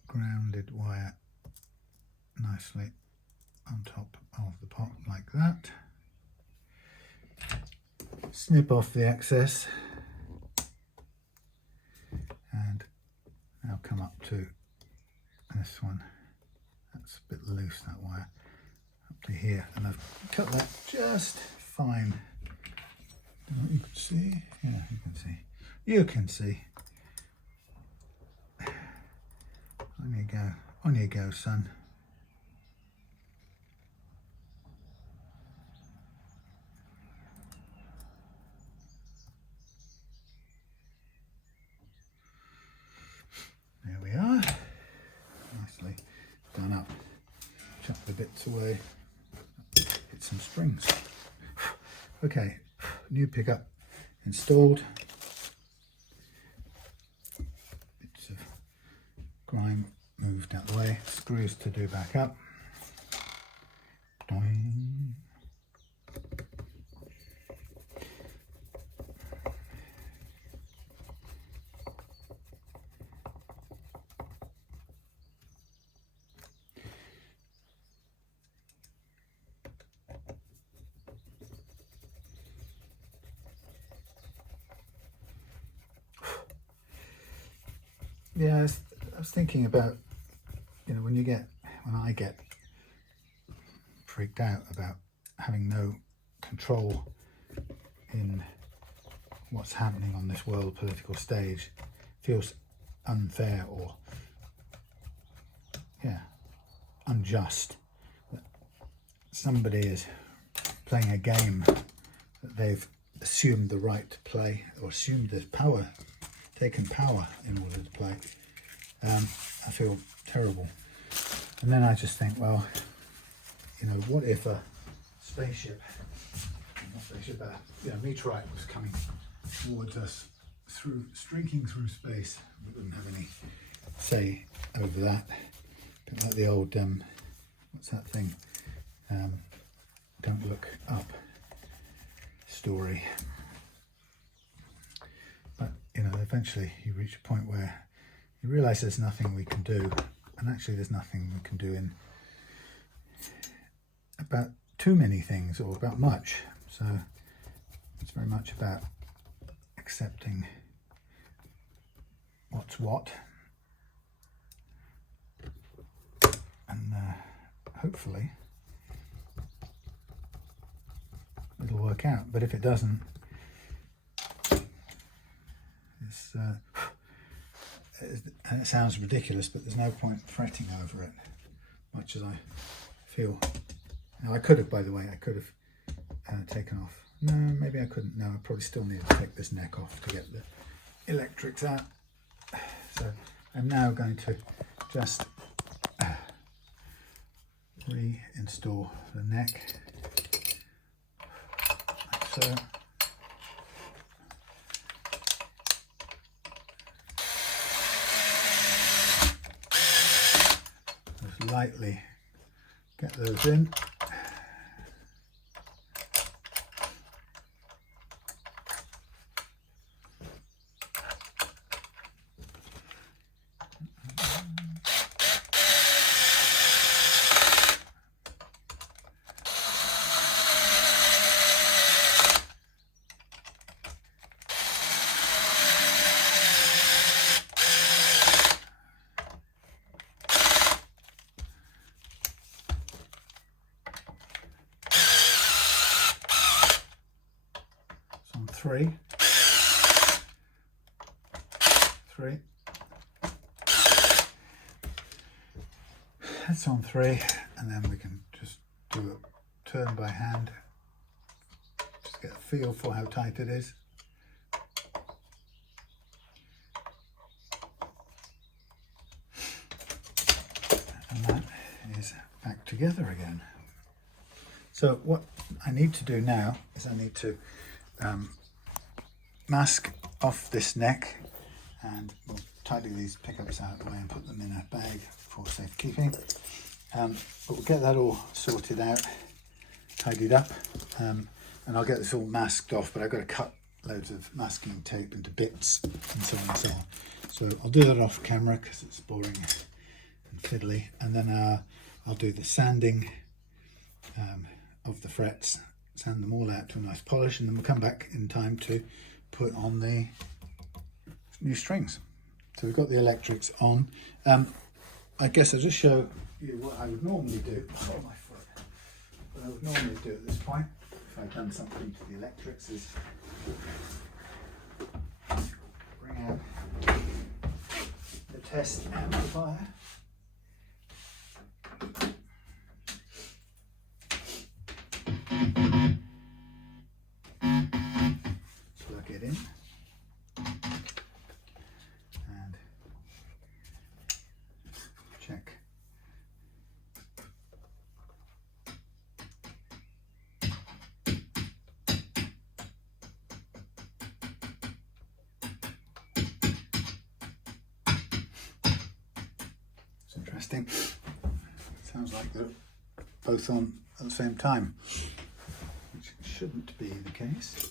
grounded wire nicely on top of the pot like that. Snip off the excess and now come up to this one. That's a bit loose, that wire, up to here, and I've cut that just fine. You can see, yeah, you can see. You can see. On you go, son. There we are. Nicely done up. Chuck the bits away. Hit some springs. Okay, new pickup installed. Bits of grime moved out the way. Screws to do back up. Doing. Yeah, I was thinking about, you know, when I get freaked out about having no control in what's happening on this world political stage feels unfair or, yeah, unjust. That somebody is playing a game that they've assumed the right to play, or assumed there's power, taken power in order to play. I feel terrible. And then I just think, well, you know, what if a spaceship, not spaceship, meteorite was coming towards us, streaking through space? We wouldn't have any say over that. But like the old, what's that thing? Don't Look Up story. But, you know, eventually you reach a point where you realise there's nothing we can do, and actually there's nothing we can do in about too many things, or about much. So it's very much about accepting what's what, and hopefully it'll work out. But if it doesn't, and it sounds ridiculous, but there's no point fretting over it, much as I feel. Now, I could have, by the way, I could have taken off. No, maybe I couldn't. No, I probably still need to take this neck off to get the electrics out. So I'm now going to just reinstall the neck, like so. Just lightly get those in. Three. That's on 3, and then we can just do a turn by hand, just get a feel for how tight it is. And that is back together again. So what I need to do now is I need to mask off this neck, and we'll tidy these pickups out of the way and put them in a bag for safekeeping. But we'll get that all sorted out, tidied up, and I'll get this all masked off, but I've got to cut loads of masking tape into bits and so on and so on. So I'll do that off camera because it's boring and fiddly, and then I'll do the sanding of the frets, sand them all out to a nice polish, and then we'll come back in time to put on the new strings. So we've got the electrics on. I guess I'll just show you what I would normally do. Oh, my foot. What I would normally do at this point, if I've done something to the electrics, is bring out the test amplifier. Plug it in. And check. It's interesting. Sounds like they're both on at the same time, which shouldn't be the case.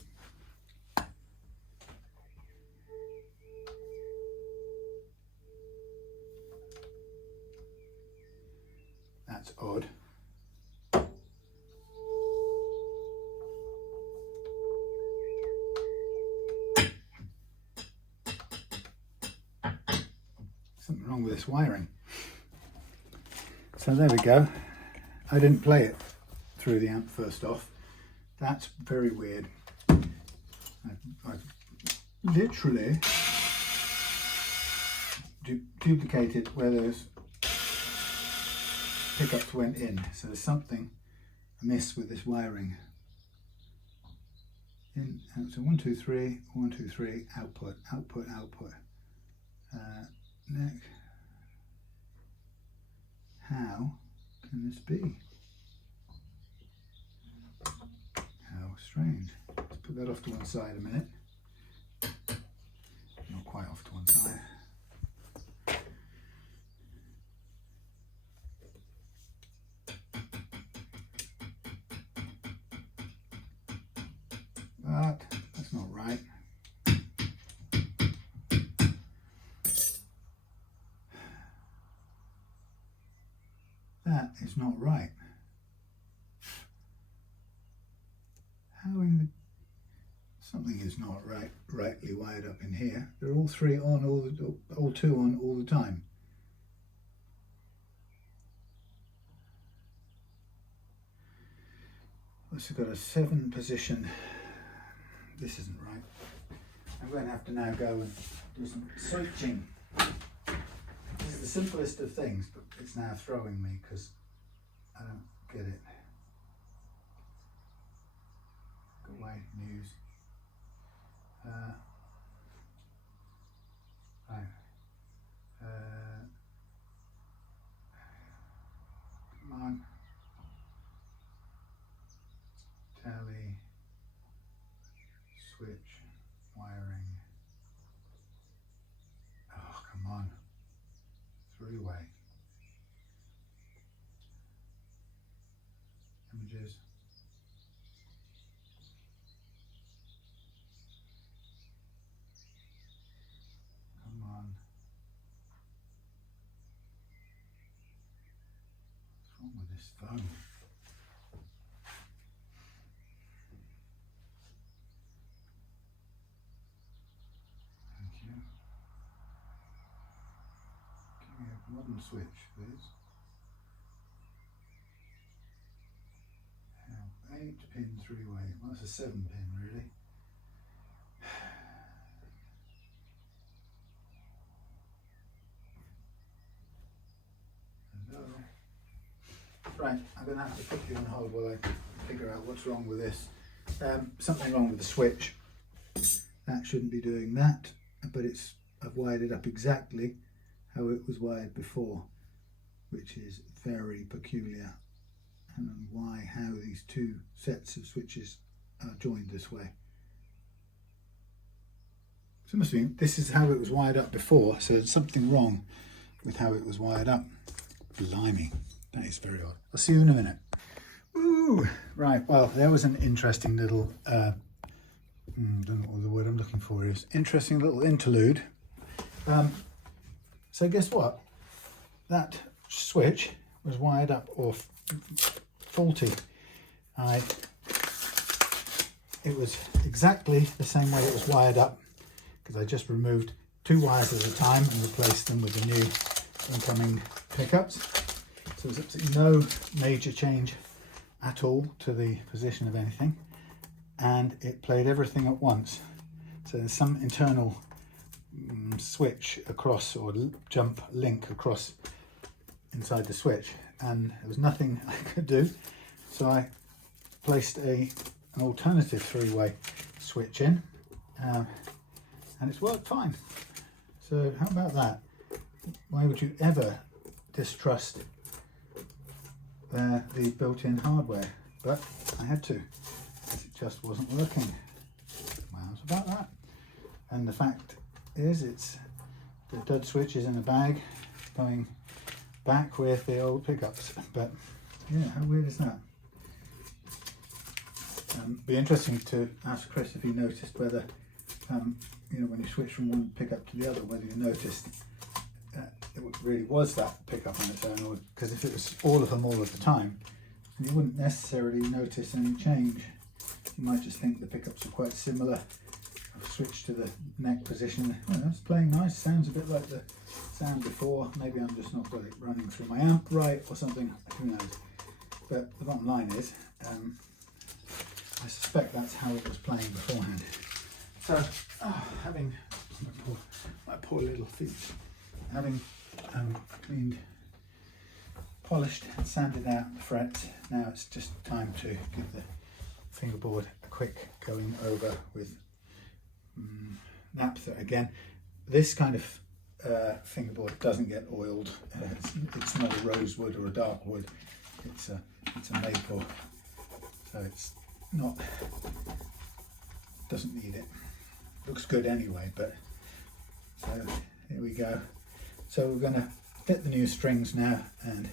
That's odd. Something wrong with this wiring. So there we go. I didn't play it threw the amp first off. That's very weird. I've literally duplicated where those pickups went in, so there's something amiss with this wiring. So 1, 2, 3, 1, 2, 3, output, output, output. Next, how can this be? How strange. Let's put that off to one side a minute. Not quite off to one side. But that's not right. That is not right. How in the... Something is not rightly wired up in here. They're all three on, all two on all the time. This has got a 7 position. This isn't right. I'm going to have to now go and do some switching. This is the simplest of things, but it's now throwing me because I don't get it. Go away, news. Right. Come on. Tally. Switch. Wiring. Oh, come on. 3-way. Images. Come on. What's wrong with this phone? Thank you. Give me a modern switch, please. 8-pin 3-way. Well, that's a 7-pin, really. Hello. Right, I'm going to have to put you on hold while I figure out what's wrong with this. Something wrong with the switch. That shouldn't be doing that, but I've wired it up exactly how it was wired before, which is very peculiar. And how these two sets of switches are joined this way. So it must be, this is how it was wired up before, so there's something wrong with how it was wired up. Blimey, that is very odd. I'll see you in a minute. Woo! Right, well, there was an interesting little, don't know what the word I'm looking for is, interesting little interlude. So guess what? That switch was wired up or faulty. It was exactly the same way it was wired up, because I just removed 2 wires at a time and replaced them with the new incoming pickups. So there's absolutely no major change at all to the position of anything, and it played everything at once. So there's some internal switch across, or jump link across inside the switch, and there was nothing I could do, so I placed an alternative 3-way switch in, and it's worked fine. So how about that? Why would you ever distrust the built-in hardware? But I had to, because it just wasn't working. Well, it's about that. And the fact is, it's the dud switch is in a bag going back with the old pickups. But yeah, how weird is that? Be interesting to ask Chris if he noticed whether you know, when you switch from one pickup to the other, whether you noticed it really was that pickup on its own, or because if it was all of them all of the time, you wouldn't necessarily notice any change. You might just think the pickups are quite similar. I've switched to the neck position. Oh, that's playing nice. Sounds a bit like the sound before. Maybe I'm just not got it running through my amp right or something. Who knows? But the bottom line is, I suspect that's how it was playing beforehand. So, having my poor little feet, having cleaned, polished and sanded out the frets, now it's just time to give the fingerboard a quick going over with naphtha again. This kind of fingerboard doesn't get oiled. It's not a rosewood or a dark wood. It's a maple, so it's not, doesn't need it. Looks good anyway, but so here we go. So we're going to fit the new strings now and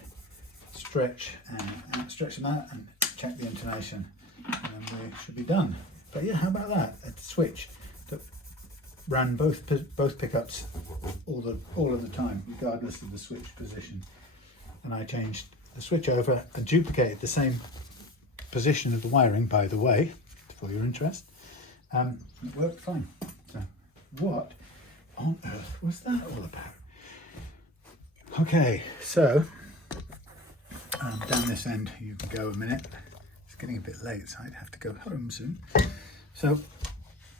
stretch them out and check the intonation, and then we should be done. But yeah, how about that? A switch that ran both pickups all of the time, regardless of the switch position. And I changed the switch over and duplicated the same position of the wiring, by the way, for your interest. It worked fine. So what on earth was that all about? Okay, so down this end you can go a minute. It's getting a bit late, so I'd have to go home soon. So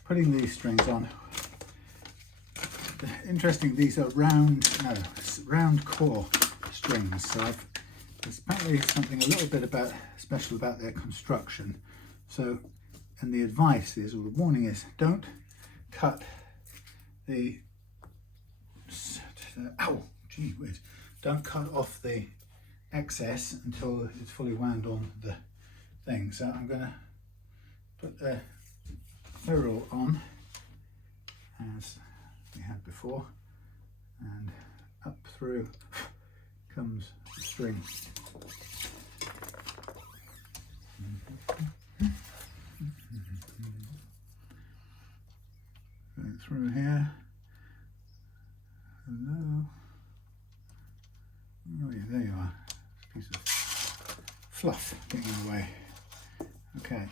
putting these strings on. Interesting, these are round core strings. So there's apparently something a little bit special about their construction. So, and the advice is, or the warning is, don't cut the, don't cut off the excess until it's fully wound on the thing. So I'm going to put the ferrule on as we had before, and up through comes the string. Going through here. Hello. Oh yeah, there you are. Piece of fluff getting in the way. Okay.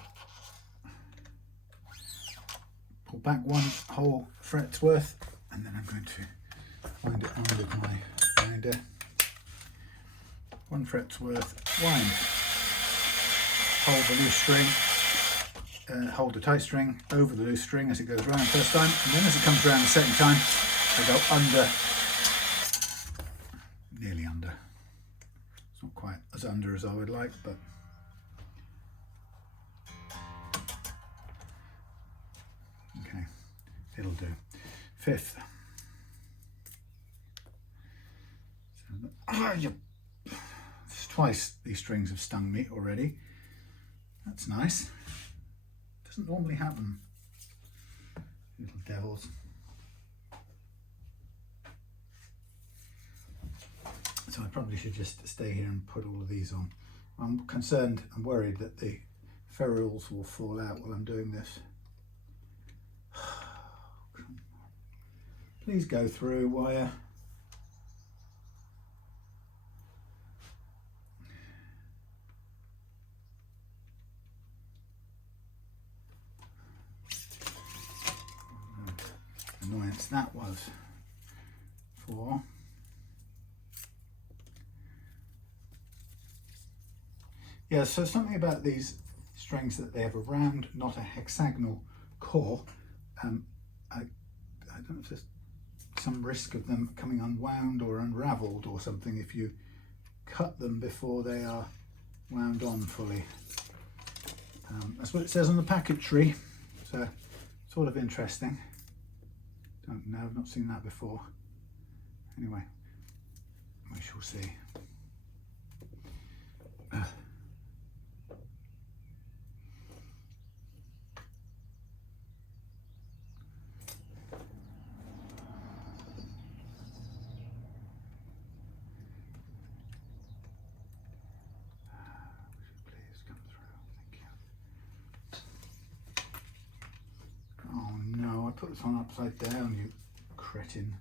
Pull back one whole fret's worth, and then I'm going to wind it on with my winder. 1 fret's worth, wind. Hold the loose string, hold the tight string over the loose string as it goes round first time, and then as it comes around the second time, I go under, nearly under. It's not quite as under as I would like, but okay, it'll do. 5th. So, twice these strings have stung me already. That's nice. Doesn't normally happen. Little devils. So I probably should just stay here and put all of these on. I'm concerned and worried that the ferrules will fall out while I'm doing this. Please go through, wire. Annoyance that was for. Yeah, so something about these strings that they have a round, not a hexagonal core. I don't know if there's some risk of them coming unwound or unraveled or something if you cut them before they are wound on fully. That's what it says on the packetry, so sort of interesting. Don't know, I've not seen that before. Anyway, we shall see. Put this on upside down, you cretin.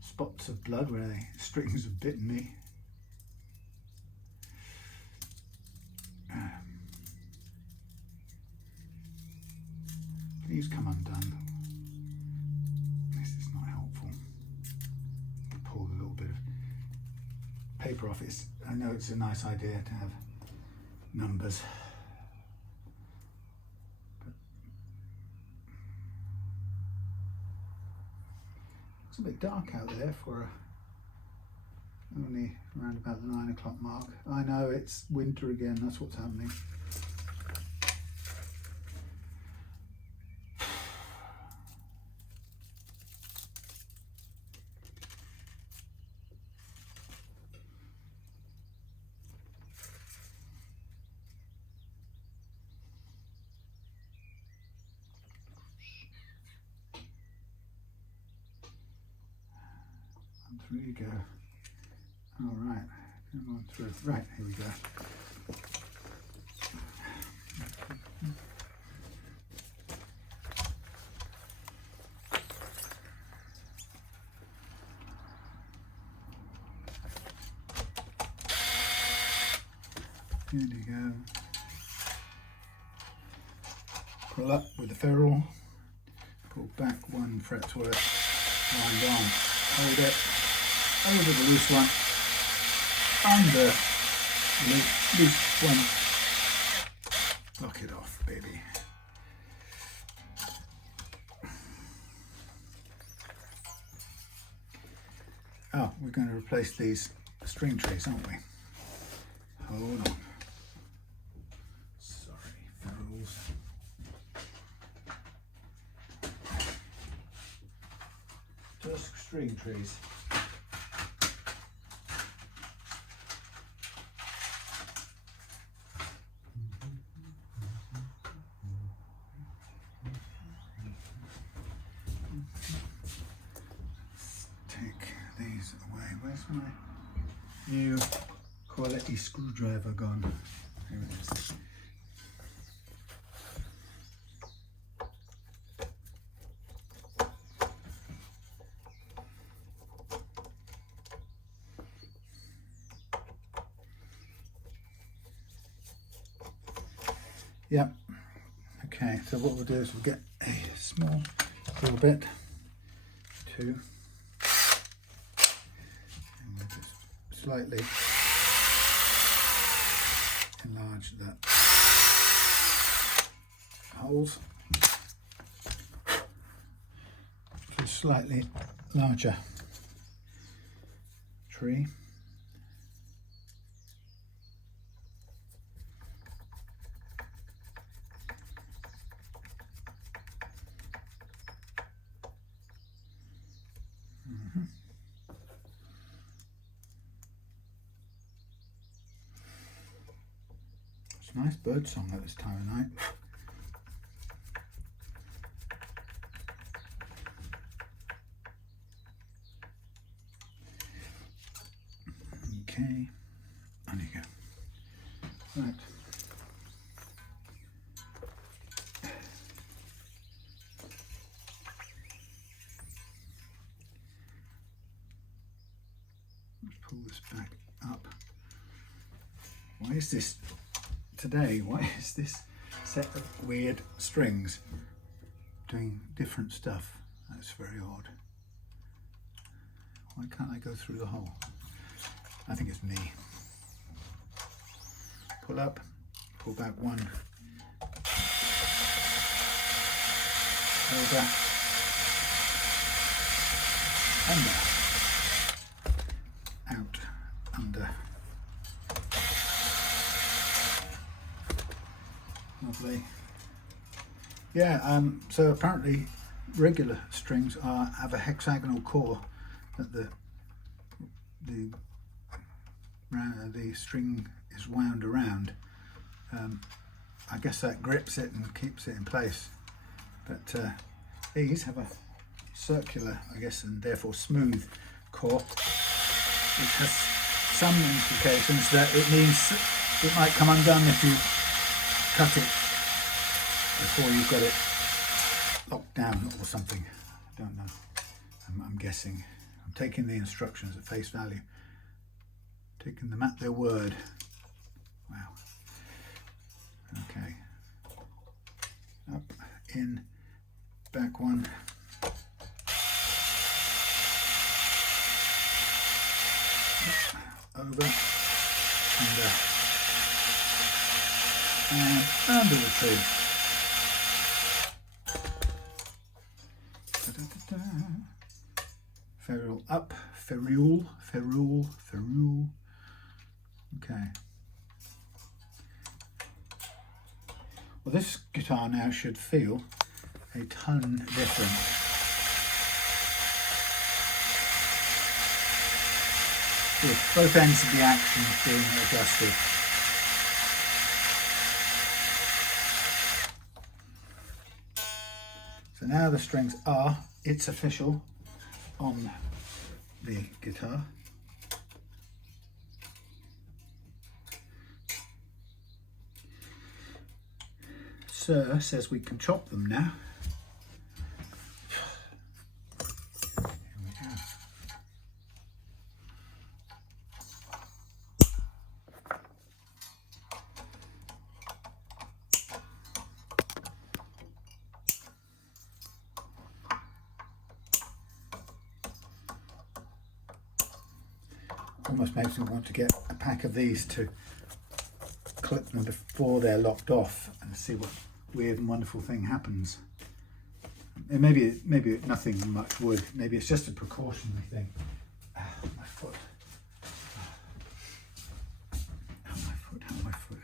Spots of blood where the strings have bitten me. these come undone. This is not helpful. Pull a little bit of paper off. I know it's a nice idea to have numbers. It's a bit dark out there for only around about the 9 o'clock mark. I know it's winter again, that's what's happening. Through you go. All right, come on through. Right, here we go. Here you go. Pull up with the ferrule. Pull back 1 fret's worth. Wind on. Hold it. Over the loose one, under loose one, lock it off, baby. Oh, we're going to replace these string trays, aren't we? Hold on. Sorry, ferrules. Tusq string trays. Where's my new quality screwdriver gone? Here it is. Yep. Okay, so what we'll do is we'll get a small little bit, 2. Slightly enlarge that holes to a slightly larger tree. Nice bird song at this time of night. Okay, on you go. Right. Let's pull this back up. Why is this? Today, why is this set of weird strings doing different stuff? That's very odd. Why can't I go through the hole? I think it's me. Pull up, pull back 1. Over, under, out, under. Lovely. Yeah, so apparently regular strings have a hexagonal core that the string is wound around. I guess that grips it and keeps it in place. But these have a circular, I guess, and therefore smooth core, which has some implications that it means it might come undone if you cut it before you've got it locked down or something. I don't know. I'm guessing. I'm taking the instructions at face value. Taking them at their word. Wow. Okay. Up, in, back one. Over, under, and under the tree. Ferrule up, ferrule. Okay. Well, this guitar now should feel a ton different. With both ends of the action being adjusted. So now the strings are, it's official on the guitar. Sir says we can chop them now. Almost makes me want to get a pack of these to clip them before they're locked off and see what weird and wonderful thing happens. And maybe nothing much would. Maybe it's just a precautionary thing. My foot. My foot.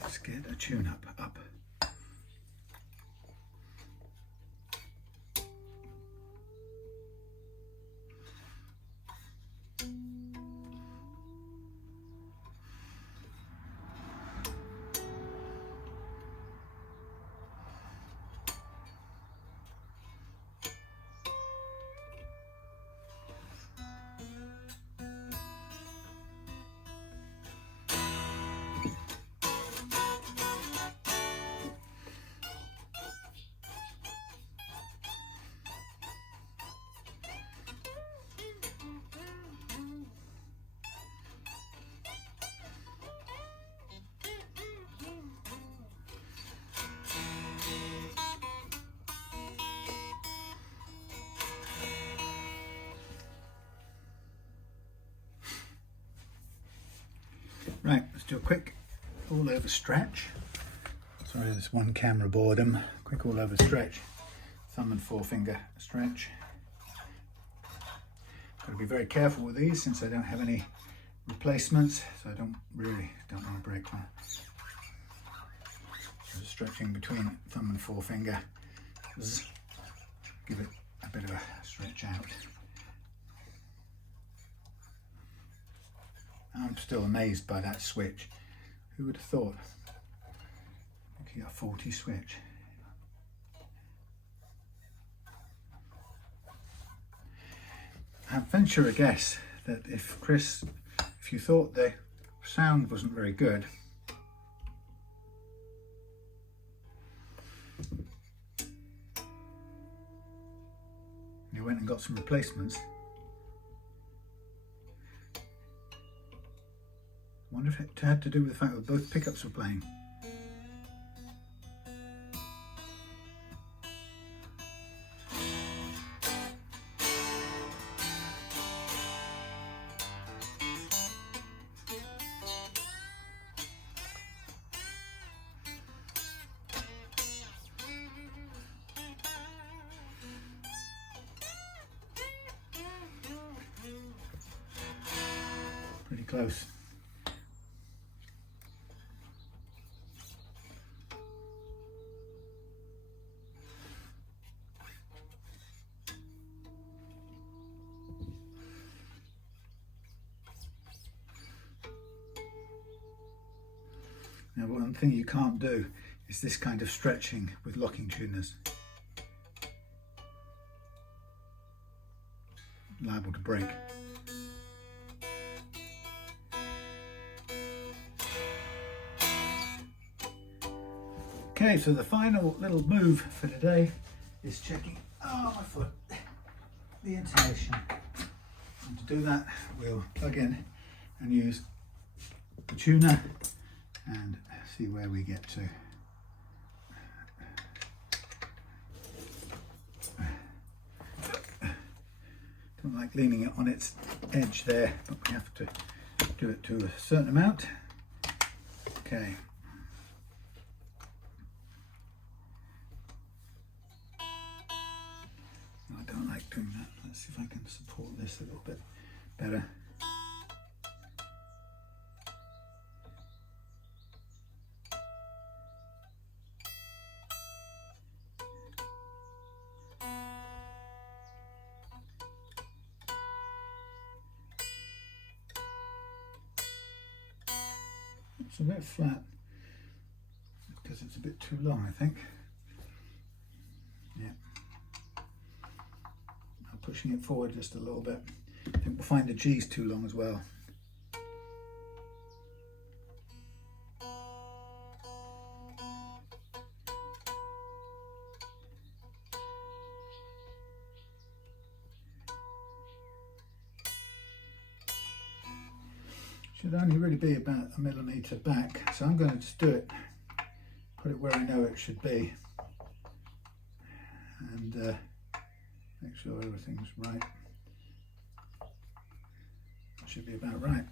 Let's get a tune up. Right, let's do a quick all over stretch. Sorry, there's one camera boredom. Quick all over stretch. Thumb and forefinger stretch. Got to be very careful with these since I don't have any replacements, so I don't want to break one. So stretching between thumb and forefinger. Give it a bit of a stretch out. I'm still amazed by that switch. Who would have thought? Looking at a 40 switch. I venture a guess that if you thought the sound wasn't very good, you went and got some replacements. I wonder if it had to do with the fact that both pickups were playing. Pretty close. Now, one thing you can't do is this kind of stretching with locking tuners. Liable to break. Okay, so the final little move for today is checking, oh my foot, the insulation. And to do that, we'll plug in and use the tuner and see where we get to. Don't like leaning it on its edge there, but we have to do it to a certain amount. Okay. I don't like doing that. Let's see if I can support this a little bit better. It's a bit flat because it's a bit too long, I think. Yeah. I'm pushing it forward just a little bit. I think we'll find the G's too long as well. Should only really be about 1 millimetre back, so I'm going to just do it, put it where I know it should be, and make sure everything's right. It should be about right.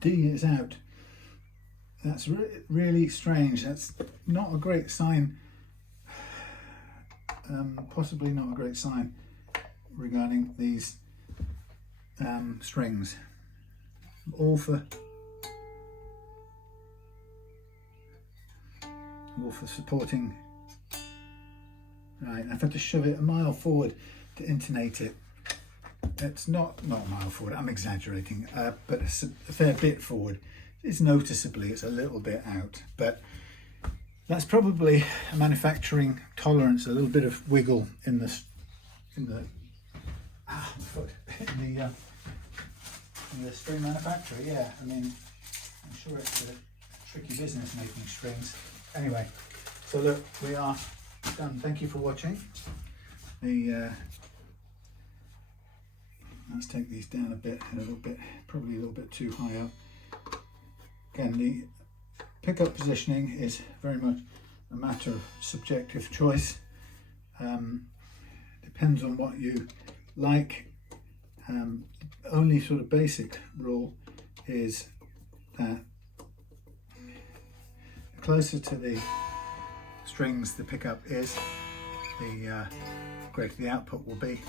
D is out. That's really strange. That's not a great sign. Possibly not a great sign regarding these strings. All for supporting. Right, I've had to shove it a mile forward to intonate it. It's not a mile forward, I'm exaggerating, but it's a fair bit forward. It's noticeably, it's a little bit out, but that's probably a manufacturing tolerance, a little bit of wiggle in the string manufacturer. Yeah, I mean, I'm sure it's a tricky business making strings. Anyway, so look, we are done. Thank you for watching. Let's take these down a little bit, probably a little bit too high up. Again, the pickup positioning is very much a matter of subjective choice. Depends on what you like. Only sort of basic rule is that the closer to the strings the pickup is, the greater the output will be.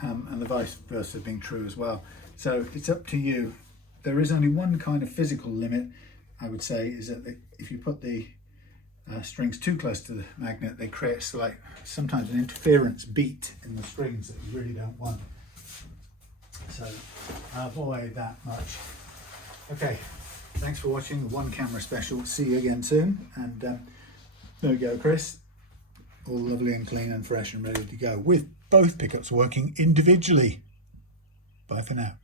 And the vice versa being true as well. So it's up to you. There is only one kind of physical limit, I would say, is that if you put the strings too close to the magnet, they create sometimes an interference beat in the strings that you really don't want. So avoid that much. Okay, thanks for watching the one camera special. See you again soon. And there we go, Chris. All lovely and clean and fresh and ready to go with both pickups working individually. Bye for now.